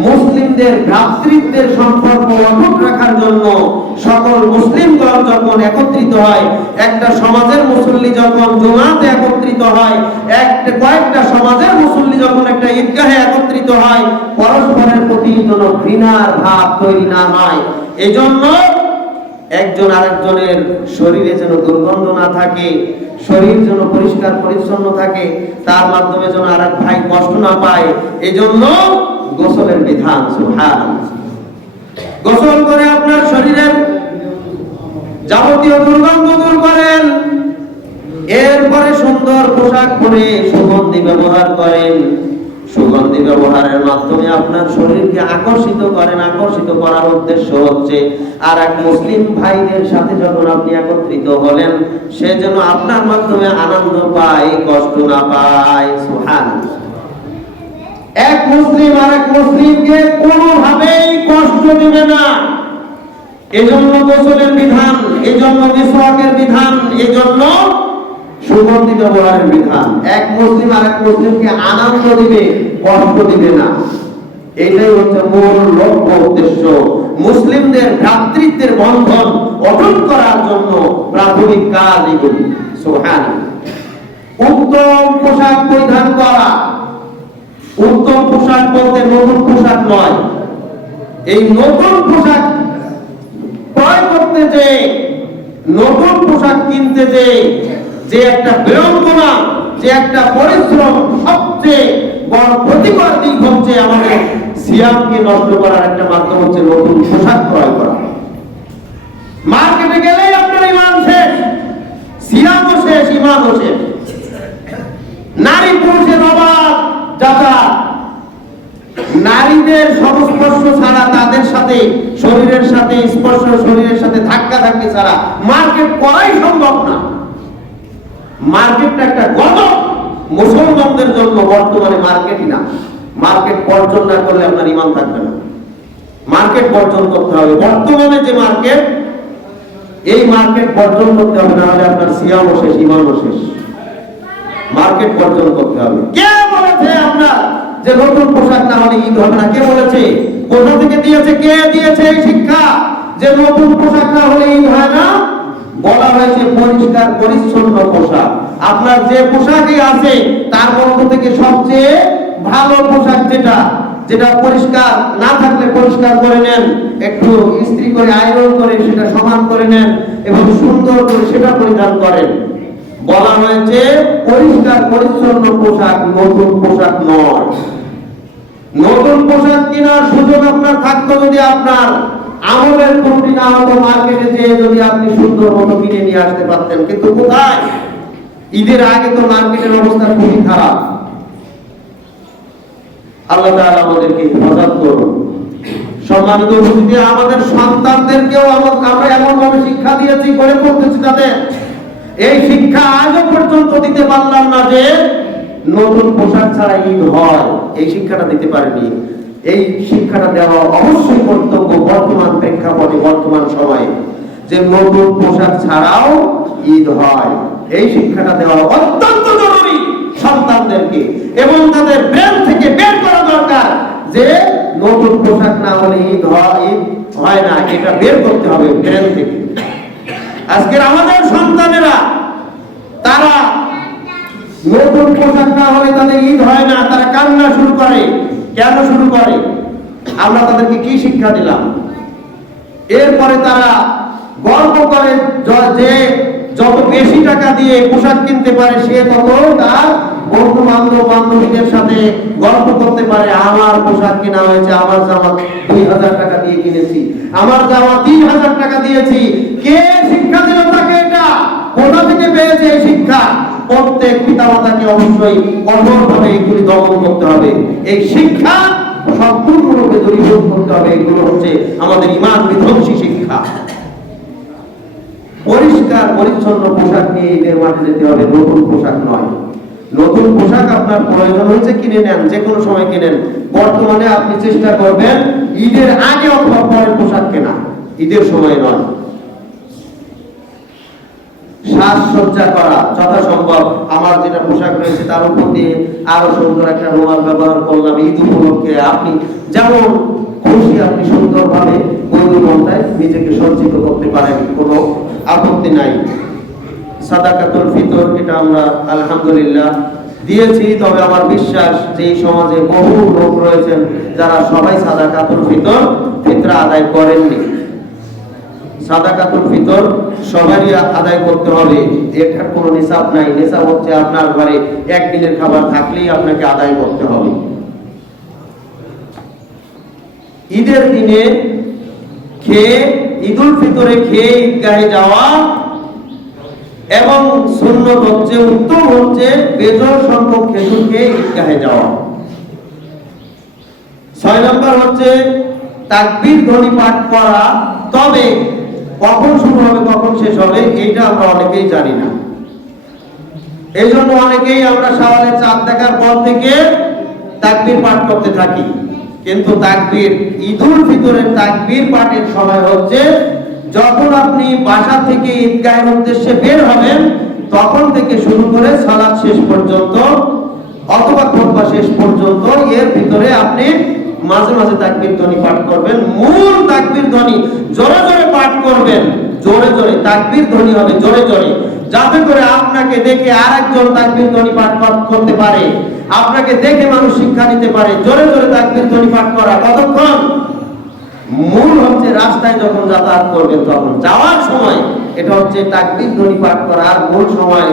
মুসলিমদের ভ্রাতৃত্বের সম্পর্ক অটুট রাখার জন্য। সকল মুসলিমগণ যখন একত্রিত হয়, একটা সমাজের মুসল্লি যখন জুমাতে একত্রিত হয়, কয়েকটা সমাজের মুসল্লি যখন একটা ঈদগাহে একত্রিত হয়, পরস্পরের প্রতি যেন ঘৃণার ভাব তৈরি না হয়, এজন্য একজন আরেকজনের শরীরে যেন দুর্গন্ধ না থাকে, শরীর যেন পরিষ্কার পরিচ্ছন্ন থাকে, তার মাধ্যমে যেন আরেক ভাই কষ্ট না পায়, এজন্য গোসলের বিধান। সুবহানাল্লাহ। গোসল করে আপনার শরীরের যাবতীয় দুর্গন্ধ দূর করেন, এরপরে সুন্দর পোশাক পরে সুগন্ধি ব্যবহার করেন। সুগন্ধি ব্যবহারের মাধ্যমে আপনার শরীরকে আকর্ষিত করেন। আকর্ষিত করার উদ্দেশ্য হচ্ছে আর এক মুসলিম ভাইদের সাথে যখন আপনি একত্রিত হলেন, সে যেন আপনার মাধ্যমে আনন্দ পায়, কষ্ট না পায়। সুবহানাল্লাহ। এক মুসলিম আর এক মুসলিমকে কোনোভাবেই কষ্ট দিবে না, এজন্য গোসলের বিধান, এজন্য মিসওয়াকের বিধান, এজন্য সুগন্ধি ব্যবহারের বিধান। এক মুসলিম আর এক মুসলিমকে আনন্দ দিবে, কষ্ট দিবে না, এটাই হচ্ছে মূল লক্ষ্য, উদ্দেশ্য। মুসলিমদের ভ্রাতৃত্বের বন্ধন অটুট করার জন্য প্রাথমিক কাজ এগুলি। সুবহানাল্লাহ। উত্তম পোশাক পরিধান করা। উত্তম পোশাক বলতে নতুন পোশাক নয়। এই নতুন পোশাক ক্রয় করতে যে, নতুন পোশাক কিনতে যে একটা বিড়ম্বনা, যে একটা পরিশ্রম, সবচেয়ে বড় ক্ষতিকর দিক হচ্ছে আমাদের সিয়ামকে নষ্ট করার একটা মাধ্যম হচ্ছে নতুন পোশাক ক্রয় করা। মার্কেটে গেলেই আপনার ঈমান শেষ, সিয়ামও শেষ, ঈমানও শেষ। নারী পুরুষের অবাধ যাতায়াত, নারীদের সংস্পর্শ ছাড়া, তাদের সাথে শরীরের সাথে স্পর্শ, শরীরের সাথে ধাক্কা ধাক্কি ছাড়া মার্কেট করাই সম্ভব না। মার্কেটটা একটা গজব মুসলমানদের জন্য। বর্তমানে মার্কেটই না, মার্কেট বর্জন না করলে আপনার ঈমান থাকবে না। মার্কেট বর্জন করতে হবে। বর্তমানে যে মার্কেট, এই মার্কেট বর্জন করতে হবে, না হলে আপনার সিয়ামও শেষ, ঈমানও শেষ। মার্কেট বর্জন করতে হবে। কে বলেছে আপনার যে নতুন পোশাক না হলে ঈদ হবে না? কে বলেছে? কোথা থেকে দিয়েছে? কে দিয়েছে এই শিক্ষা যে নতুন পোশাক না হলে ঈদ হয় না? বলা হয়েছে পরিষ্কার পরিচ্ছন্ন পোশাক। আপনার যে পোশাকই আছে তার মধ্য থেকে সবচেয়ে ভালো পোশাক যেটা পরিষ্কার না থাকলে পরিষ্কার করে নেন, একটু ইস্ত্রি করে আয়রন করে সেটা সমান করে নেন এবং সুন্দর করে সেটা পরিধান করেন। বলা হয়েছে পরিষ্কার পরিচ্ছন্ন পোশাক, নতুন পোশাক নয়। নতুন পোশাক কেনার সুযোগ আপনার থাকতো যদি আপনার আমলের ত্রুটি না হতো, মার্কেটে যেয়ে যদি আপনি সুন্দর মতো কিনে নিয়ে আসতে পারতেন। কিন্তু কোথায়? ঈদের আগে তো মার্কেটের অবস্থা খুবই খারাপ। আল্লাহ তাআলা আমাদেরকে হেফাজত করুন। সম্মানিত উপস্থিতি, আমাদের সন্তানদেরকেও আমরা এমন ভাবে শিক্ষা দিয়েছি, গড়ে তুলতেছি তাদের, এই শিক্ষা আজও পর্যন্ত দিতে পারলাম না যে নতুন পোশাক ছাড়া ঈদ হয়। এই শিক্ষাটা দিতে পারেনি। এই শিক্ষাটা দেওয়া অবশ্যই কর্তব্য বর্তমান প্রেক্ষাপটে, বর্তমান সময়ে, যে নতুন পোশাক ছাড়াও ঈদ হয়। এই শিক্ষাটা দেওয়া অত্যন্ত জরুরি সন্তানদেরকে, এবং তাদের ব্রেন থেকে বের করা দরকার যে নতুন পোশাক না হলে ঈদ হয় না, এটা বের করতে হবে ব্রেন থেকে। আজকের আমাদের সন্তানেরা, তারা নতুন পোশাক না হলে তাদের ঈদ হয় না, তারা কান্না শুরু করে। কেন শুরু করে, আমরা তাদেরকে কি শিক্ষা দিলাম? এরপরে তারা গল্প করে যে যত বেশি টাকা দিয়ে পোশাক কিনতে পারে সে তত তার বন্ধু বান্ধব বান্ধবীদের সাথে গল্প করতে পারে, আমার পোশাক কেনা হয়েছে, আমার জামা 2000 টাকা দিয়ে কিনেছি, আমার জামা 3000 টাকা দিয়েছি। কে শিক্ষা দিল তাকে? এটা কোথা থেকে পেয়েছে এই শিক্ষা? প্রত্যেক পিতামাতাকে অবশ্যই কঠোরভাবে এগুলি দমন করতে হবে। এই শিক্ষা সম্পূর্ণরূপে দূরীভূত করতে হবে। এগুলো হচ্ছে আমাদের ঈমান বিধ্বংসী শিক্ষা। পরিষ্কার পরিচ্ছন্ন পোশাক নিয়ে ঈদের মাঠে যেতে হবে, নতুন পোশাক নয়। নতুন পোশাক আপনার প্রয়োজন হয়েছে কিনে নেন, যে কোনো সময় কিনেন। বর্তমানে আপনি চেষ্টা করবেন ঈদের আগে অথবা পরের পোশাক কেনা, ঈদের সময় নয়। সাজসজ্জা করা যথাসম্ভব, আমার যেটা পোশাক রয়েছে তার উপর দিয়ে আরো সুন্দর একটা রুমাল ব্যবহার করলাম। ঈদ উপলক্ষে আপনি যেমন খুশি আপনি সুন্দরভাবে বন্ধুবান্ধব নিজেকে সজ্জিত করতে পারেন, কোনো আপত্তি নাই। সাদাকাতুল ফিতর এটা আমরা আলহামদুলিল্লাহ দিয়েছি, তবে আমার বিশ্বাস যে এই সমাজে বহু লোক রয়েছেন যারা সবাই সাদাকাতুল ফিতরা আদায় করেননি। সাদাকাতুল ফিতর সবারই আদায় করতে হবে, এটার কোনো নিসাব নাই। নিসাব হচ্ছে আপনার ঘরে একদিনের খাবার থাকলেই আপনাকে আদায় করতে হবে। ঈদের দিনে খেয়ে, ঈদুল ফিতরে খেয়ে ঈদগাহে যাওয়া, এবং সুন্নত হচ্ছে, উত্তম হচ্ছে বেজোড় সংখ্যক খেজুর খেয়ে ঈদগাহে যাওয়া। 6 নম্বর হচ্ছে তাকবীর ধ্বনি পাঠ করা, তবে কখন শুরু হবে কখন শেষ হবে এইটা আমরা অনেকেই জানি না। এই জন্য অনেকেই আমরা শাওয়ালের চাঁদ দেখার পর থেকে তাকবীর পাঠ করতে থাকি, কিন্তু তাকবীর, ঈদুল ফিতরের তাকবীর পাঠের সময় হচ্ছে যখন আপনি বাসা থেকে ঈদগাহের উদ্দেশ্যে বের হবেন তখন থেকে শুরু করে সালাত শেষ পর্যন্ত অথবা খুতবা শেষ পর্যন্ত, এর ভিতরে আপনি মাঝে মাঝে তাকবীর ধ্বনি পাঠ করবেন। মূল তাকবীর ধ্বনি জোরে জোরে পাঠ করবেন, জোরে জোরে তাকবীর ধ্বনি হবে জোরে জোরে, যাতে করে আপনাকে দেখে আরেকজন তাকবীর ধ্বনি পাঠ করতে পারে, আপনাকে দেখে মানুষ শিক্ষা নিতে পারে। জোরে জোরে তাকবীর ধ্বনি পাঠ করা কতক্ষণ? মূল হচ্ছে রাস্তায় যখন যাতায়াত করবেন তখন, যাওয়ার সময় এটা হচ্ছে তাকবীর ধ্বনি পাঠ করার মূল সময়।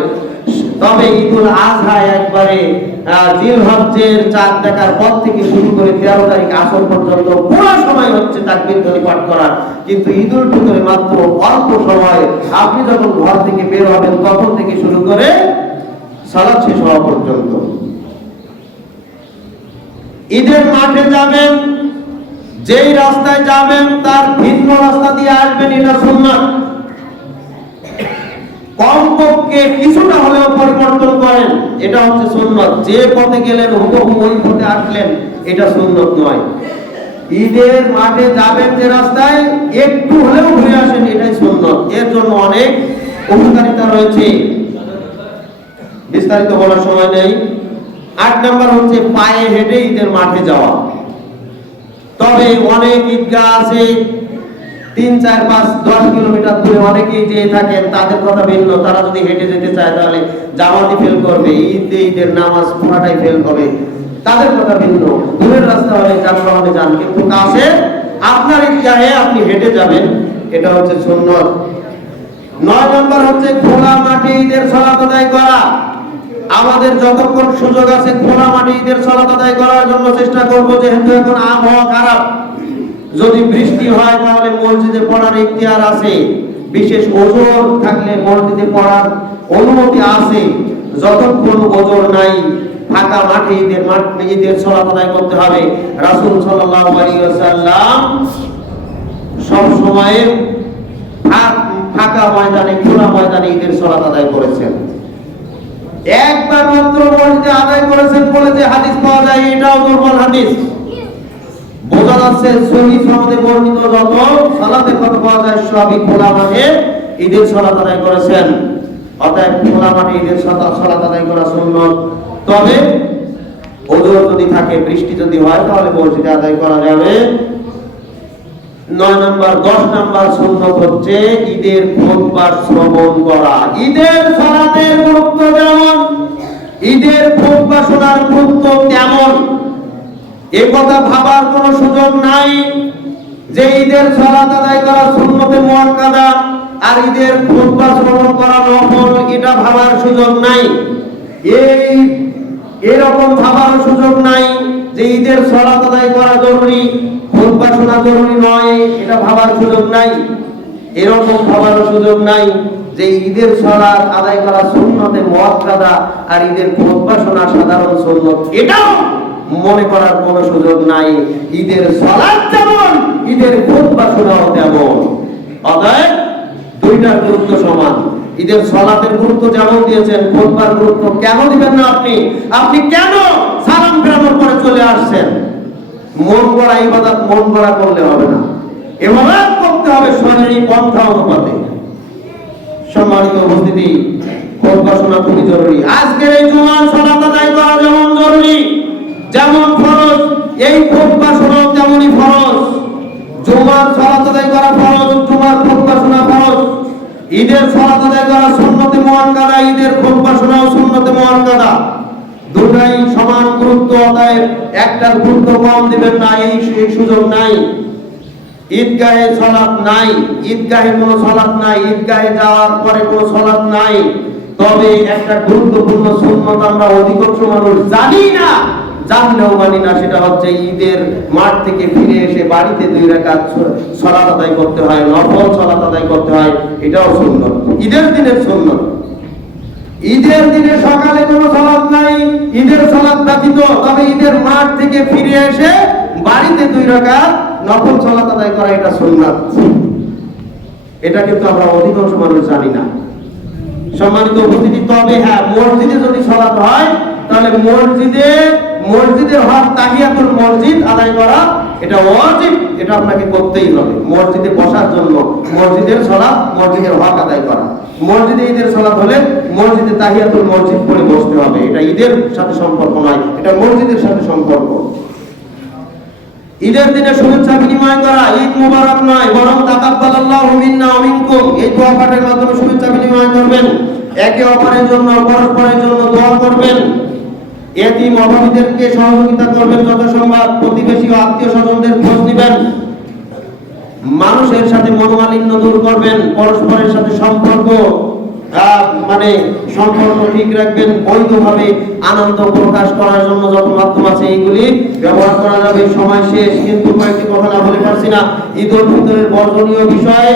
তবে ঈদুল আজহা একবারে জিলহজ্জের চাঁদ দেখার পর থেকে শুরু করে 13 তারিখ আসর পর্যন্ত পুরো সময় হচ্ছে তাকবীর ধ্বনি পাঠ করা। কিন্তু ঈদুল ফিতরে মাত্র অল্প সময়, আপনি যখন ঘর থেকে বের হবেন তখন থেকে শুরু করে সালাত শেষ হওয়া পর্যন্ত। ঈদের মাঠে যাবেন, যেই রাস্তায় যাবেন তার ভিন্ন রাস্তা দিয়ে আসবেন, এটা সুন্নাত। কমপক্ষে কিছুটা হলেও পরিবর্তন করেন, এটা হচ্ছে সুন্নাত। যে পথে গেলেন হুবহু ওই পথে আসলেন, এটা সুন্নাত নয়। ঈদের মাঠে যাবেন যে রাস্তায় একটু হলেও ঘুরে আসেন, এটাই সুন্নাত। এর জন্য অনেক উপকারিতা রয়েছে, বিস্তারিত বলার সময় নেই। 8 নম্বর হচ্ছে পায়ে হেঁটে ঈদের মাঠে যাওয়া। তবে অনেক ঈদগাহ আছে 3, 4, 5, 10 কিলোমিটার দূরে অনেকেই যেয়ে থাকেন, তাদের কথা ভিন্ন। তারা যদি হেঁটে যেতে চায় তাহলে জামাতি ফেল করবে, ঈদের নামাজ পুরাটাই ফেল হবে, তাদের কথা ভিন্ন। দূরের রাস্তা হলে যানবাহনে যান, কিন্তু কাছে আপনার ঈদগাহে আপনি হেঁটে যাবেন, এটা হচ্ছে সুন্নাত। 9 নম্বর হচ্ছে খোলা মাঠে ঈদের সালাত আদায় করা। আমাদের যতক্ষণ সুযোগ আছে খোলা মাঠে ঈদের সালাত আদায় করার জন্য চেষ্টা করব, যেহেতু এখন আবহাওয়া খারাপ। যদি বৃষ্টি হয় তাহলে মসজিদে পড়ার ইখতিয়ার আছে, বিশেষ ওজর থাকলে মসজিদে পড়ার অনুমতি আছে। যতক্ষণ ওজর নাই ফাঁকা মাঠে ঈদের সালাত আদায় করতে হবে। রাসূল সাল্লাল্লাহু আলাইহি ওয়াসাল্লাম সব সময় ফাঁকা ময়দানে, খোলা ময়দানে ঈদের সালাত আদায় করেছেন। একবার মাত্র মসজিদে আদায় করেছেন বলে যে হাদিস পাওয়া যায়, এটাও দুর্বল হাদিস। বোঝা যাচ্ছে সহিহ সনদে বর্ণিত যত সালাতের কথা পাওয়া যায় সবই খোলা মাঠে ঈদের সালাত আদায় করেছেন। অতএব খোলা মাঠে ঈদের সালাত আদায় করা সুন্নাত। তবে ওজর যদি থাকে, বৃষ্টি যদি হয় তাহলে মসজিদে আদায় করা যাবে। 9 নম্বর 10 নম্বর সুন্নাত হচ্ছে ঈদের খুতবা শ্রবণ করা। ঈদের সালাতের গুরুত্ব যেমন, ঈদের খুতবা শোনার গুরুত্ব তেমন। এ কথা ভাবার কোনো সুযোগ নাই যে ঈদের সালাত আদায় করা সুন্নতে মুআক্কাদা আর ঈদের খুতবা শ্রবণ করা নফল, এটা ভাবার সুযোগ নাই। এরকম ভাবার সুযোগ নাই যে ঈদের সালাত আদায় করা জরুরি, খুতবা শোনা জরুরি নয়, এটা ভাবার সুযোগ নাই। এরকম ভাবার সুযোগ নাই যে ঈদের সালাত আদায় করা সুন্নতে মুআক্কাদা আর ঈদের খুতবা শোনা সাধারণ সুন্নত, এটাও মনে করার কোনো সুযোগ নাই। ঈদের সালাত যেমন, ঈদের খুতবা শোনাও তেমন। অতএব দুইটার গুরুত্ব সমান। ঈদের সালাতের গুরুত্ব যেমন দিয়েছেন, খুতবার গুরুত্ব কেন দিবেন না আপনি? আপনি কেন সালাম ফেরানোর পরে চলে আসছেন? মন গড়া ইবাদত মন গড়া করলে হবে না, ইবাদত করতে হবে শরীরী পন্থা অনুপাতে। সম্মানিত উপস্থিতি, খুতবা শোনা খুবই জরুরি। আজকের এই জুমার সালাত আদায় করা যেমন জরুরি, যেমন ফরজ, এই খুতবা শোনাও তেমনই ফরজ। জুমার সালাত আদায় করা ফরজ, জুমার খুতবা শোনা ফরজ। ঈদের সালাত আদায় করা সুন্নতে মুআক্কাদা, ঈদের খুতবা শোনাও সুন্নতে মুআক্কাদা। দুটাই সমান গুরুত্ব, অতএব একটার গুরুত্ব কম দিবেন না, এই সুযোগ নাই। ঈদগাহে সালাত নাই, ঈদগাহে কোনো সালাত নাই, ঈদগাহে যাওয়ার পরে কোনো সালাত নাই। তবে একটা গুরুত্বপূর্ণ সুন্নত আমরা অধিকাংশ মানুষ জানি না, জানলেও মানি না, সেটা হচ্ছে ঈদের মাঠ থেকে ফিরে এসে বাড়িতে 2 রাকাত সালাত আদায় করতে হয়, নফল সালাত আদায় করতে হয়, এটাও সুন্নত, ঈদের দিনের সুন্নত। ঈদের দিনে সকালে কোনো সালাত নাই, ঈদের সালাত ব্যতীত, তবে ঈদের মাঠ থেকে ফিরে এসে বাড়িতে 2 রাকাত নফল সালাত আদায় করা, এটা সুন্নাত। এটা কিন্তু আমরা অধিকাংশ মানুষ জানি না। সম্মানিত উপস্থিতি, তবে হ্যাঁ, মসজিদে যদি সালাত হয় তাহলে মসজিদের হক তাহিয়াতুল মসজিদ আদায় করা এটা ওয়াজিব, এটা আপনাকে করতেই হবে। মসজিদে বসার জন্য মসজিদের সালাত, মসজিদের হক আদায় করা। মসজিদে ঈদের সালাত হলে মসজিদে তাহিয়াতুল মসজিদ পড়ে বসতে হবে, এটা ঈদের সাথে সম্পর্ক নয়, এটা মসজিদের সাথে সম্পর্ক। ঈদের দিনে শুভেচ্ছা বিনিময় করা ঈদ মুবারক নয়, বরং তাকাব্বালাল্লাহু মিন্না ওয়া মিনকুম, এই দোয়া পাঠের মাধ্যমে শুভেচ্ছা বিনিময় করবেন। একে অপরের জন্য, পরস্পরের জন্য দোয়া করবেন। এতিম অভাবীদেরকে সহযোগিতা করবেন যথাসম্ভব। প্রতিবেশী ও আত্মীয় স্বজনদের খোঁজ নেবেন। মানুষের সাথে মনোমালিন্য দূর করবেন। পরস্পরের সাথে সম্পর্ক ঠিক রাখবেন। বৈধভাবে আনন্দ প্রকাশ করার জন্য যত মাধ্যম আছে এইগুলি ব্যবহার করা যাবে। সময় শেষ, কিন্তু কয়েকটি কথা না বলে পারছি না। ঈদ উল ফিতরের বর্জনীয় বিষয়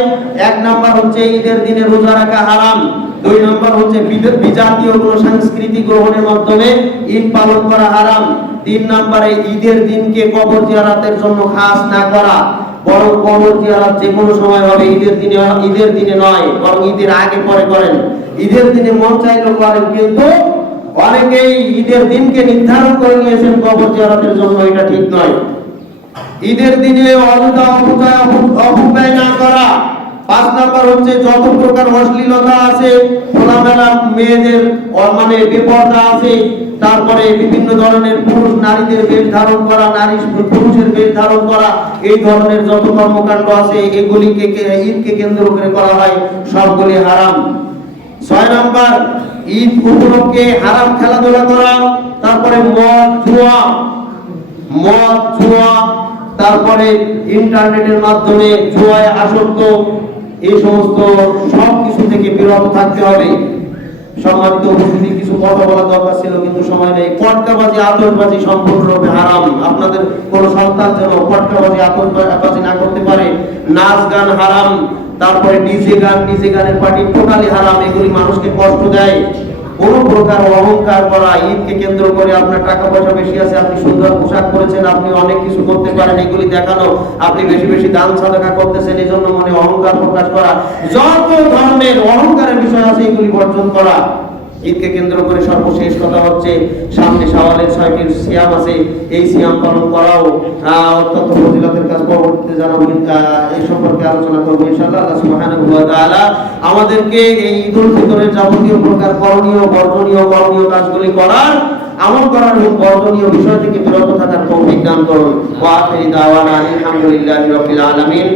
1 নাম্বার হচ্ছে ঈদের দিনে রোজা রাখা হারাম। 2 নাম্বার হচ্ছে বিজাতীয় কোনো সংস্কৃতি গ্রহণের মাধ্যমে ঈদ পালন করা হারাম। 3 নাম্বারে ঈদের দিনকে কবর জিয়ারতের জন্য খাস না করা, বরং কবর জিয়ারত যে কোনো সময় হবে, ঈদের দিনে নয়, বরং ঈদের আগে পরে করেন। ঈদের দিনে মন চাইলেও করেন, কিন্তু অনেকেই ঈদের দিনকে নির্ধারণ করে নিয়েছেন কবর জিয়ারতের জন্য, এটা ঠিক নয়। ঈদের দিনে অযথা অপব্যয় না করা। 5 নাম্বার হচ্ছে যত প্রকার অশ্লীলতা আছে, খোলামেলা মেয়েদের বেপরদা আছে, তারপরে বিভিন্ন ধরনের পুরুষ নারীদের বেশ ধারণ করা, নারী পুরুষের বেশ ধারণ করা, এই ধরনের যত কর্মকাণ্ড আছে এগুলিকে ঈদকে কেন্দ্র করে করা হয়, সবগুলি হারাম। 6 নাম্বার ঈদ উপলক্ষে হারাম খেলাধুলা করা, তারপরে মদ জুয়া, তারপরে ইন্টারনেটের মাধ্যমে জুয়ায় আসক্ত, এই সমস্ত সব কিছু থেকে বিরত থাকতে হবে। সম্মানিত উপস্থিতি, কিছু কথা বলা দরকার ছিল কিন্তু সময় নেই। পটকাবাজি, আতশবাজি সম্পূর্ণরূপে হারাম। আপনাদের কোন সন্তান যেন পটকাবাজি, আতশবাজি না করতে পারে। নাচ গান হারাম, তারপরে ডিজে গানের পার্টি টোটালি হারাম। এগুলি মানুষকে কষ্ট দেয়। কোন প্রকার অহংকার করা, ঈদকে কেন্দ্র করে আপনার টাকা পয়সা বেশি আছে, আপনি সুন্দর পোশাক পরেছেন, আপনি অনেক কিছু করতে পারেন, এগুলি দেখানো, আপনি বেশি বেশি দান সাদাকা করতেছেন, এই জন্য মনে অহংকার প্রকাশ করা, যত ধরনের অহংকারের বিষয় আছে এগুলি বর্জন করা। ঈদকে কেন্দ্র করে সর্বশেষ কথা হচ্ছে, সামনে শাওয়ালের 6টি সিয়াম আছে, এই সিয়াম পালন করাও অত্যন্ত ফজিলতের কাজ। পরবর্তীতে জানাবো, এই সম্পর্কে আলোচনা করবো ইনশাআল্লাহ। আল্লাহ সুবহানাহু ওয়া তাআলা আমাদেরকে এই ঈদ উল ফিতরের যাবতীয় প্রকার করণীয় কাজগুলি করার, আমল করার এবং বর্জনীয় বিষয় থেকে বিরত থাকার তৌফিক দান করুন। ওয়া আখিরি দাওয়ানা আলহামদুলিল্লাহি রাব্বিল আলামিন।